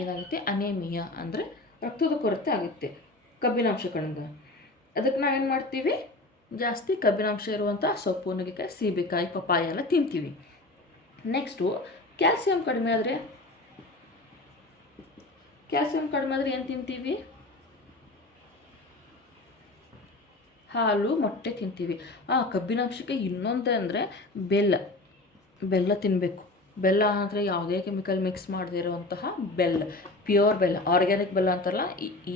ಏನಾಗುತ್ತೆ? ಅನೇಮಿಯಾ ಅಂದರೆ ರಕ್ತದ ಕೊರತೆ ಆಗುತ್ತೆ ಕಬ್ಬಿನಾಂಶ ಕಡಿಮೆ. ಅದಕ್ಕೆ ನಾವೇನು ಮಾಡ್ತೀವಿ? ಜಾಸ್ತಿ ಕಬ್ಬಿನಾಂಶ ಇರುವಂಥ ಸೊಪ್ಪು, ನುಗ್ಗೆಕಾಯಿ, ಸೀಬೆಕಾಯಿ, ಪಪ್ಪಾಯ ಎಲ್ಲ ತಿಂತೀವಿ. ನೆಕ್ಸ್ಟು ಕ್ಯಾಲ್ಸಿಯಂ ಕಡಿಮೆ ಆದರೆ, ಏನು ತಿಂತೀವಿ? ಹಾಲು, ಮೊಟ್ಟೆ ತಿಂತೀವಿ. ಕಬ್ಬಿನಾಂಶಕ್ಕೆ ಇನ್ನೊಂದು ಅಂದರೆ ಬೆಲ್ಲ ತಿನ್ನಬೇಕು. ಬೆಲ್ಲ ಅಂದರೆ ಯಾವುದೇ ಕೆಮಿಕಲ್ ಮಿಕ್ಸ್ ಮಾಡದೇ ಇರುವಂತಹ ಬೆಲ್ಲ, ಪ್ಯೂರ್ ಬೆಲ್ಲ, ಆರ್ಗ್ಯಾನಿಕ್ ಬೆಲ್ಲ ಅಂತಾರಲ್ಲ,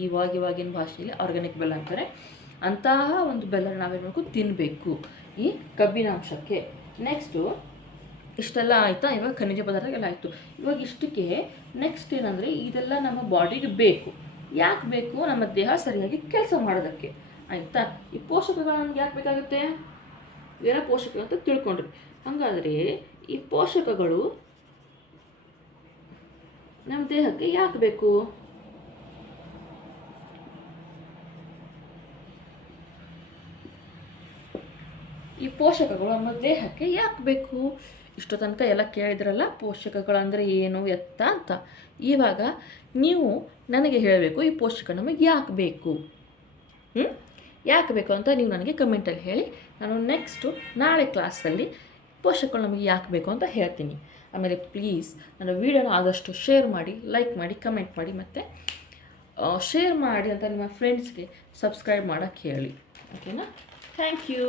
ಇವಾಗಿನ ಭಾಷೆಯಲ್ಲಿ ಆರ್ಗ್ಯಾನಿಕ್ ಬೆಲ್ಲ ಅಂತಾರೆ. ಅಂತಹ ಒಂದು ಬೆಲ್ಲ ನಾವೇನು ಮಾಡಬೇಕು? ತಿನ್ನಬೇಕು ಈ ಕಬ್ಬಿನಾಂಶಕ್ಕೆ. ನೆಕ್ಸ್ಟು ಇಷ್ಟೆಲ್ಲ ಆಯಿತಾ? ಇವಾಗ ಖನಿಜ ಪದಾರ್ಥಗೆಲ್ಲ ಆಯಿತು. ಇವಾಗ ಇಷ್ಟಕ್ಕೆ ನೆಕ್ಸ್ಟ್ ಏನಂದರೆ, ಇದೆಲ್ಲ ನಮ್ಮ ಬಾಡಿಗೆ ಬೇಕು. ಯಾಕೆ ಬೇಕು? ನಮ್ಮ ದೇಹ ಸರಿಯಾಗಿ ಕೆಲಸ ಮಾಡೋದಕ್ಕೆ, ಆಯಿತಾ? ಈ ಪೋಷಕಗಳು ನಮ್ಗೆ ಯಾಕೆ ಬೇಕಾಗುತ್ತೆ? ಏನೋ ಪೋಷಕಗಳು ಅಂತ ತಿಳ್ಕೊಂಡ್ರಿ. ಹಾಗಾದರೆ ಈ ಪೋಷಕಗಳು ನಮ್ಮ ದೇಹಕ್ಕೆ ಯಾಕೆ ಬೇಕು? ಈ ಪೋಷಕಗಳು ನಮ್ಮ ದೇಹಕ್ಕೆ ಯಾಕೆ ಬೇಕು? ಇಷ್ಟು ತನಕ ಎಲ್ಲ ಕೇಳಿದ್ರಲ್ಲ, ಪೋಷಕಗಳು ಅಂದರೆ ಏನು ಎತ್ತ ಅಂತ. ಇವಾಗ ನೀವು ನನಗೆ ಹೇಳಬೇಕು, ಈ ಪೋಷಕ ನಮಗೆ ಯಾಕೆ ಬೇಕು, ಯಾಕೆ ಬೇಕು ಅಂತ ನೀವು ನನಗೆ ಕಮೆಂಟಲ್ಲಿ ಹೇಳಿ. ನಾನು ನೆಕ್ಸ್ಟು ನಾಳೆ ಕ್ಲಾಸಲ್ಲಿ ಪೋಷಕಗಳು ನಮಗೆ ಯಾಕೆ ಬೇಕು ಅಂತ ಹೇಳ್ತೀನಿ. ಆಮೇಲೆ ಪ್ಲೀಸ್ ನನ್ನ ವೀಡಿಯೋನ ಆದಷ್ಟು ಶೇರ್ ಮಾಡಿ, ಲೈಕ್ ಮಾಡಿ, ಕಮೆಂಟ್ ಮಾಡಿ, ಮತ್ತು ಶೇರ್ ಮಾಡಿ ಅಂತ ನಿಮ್ಮ ಫ್ರೆಂಡ್ಸ್ಗೆ ಸಬ್ಸ್ಕ್ರೈಬ್ ಮಾಡೋಕ್ಕೆ ಹೇಳಿ. ಓಕೆನಾ? Thank you.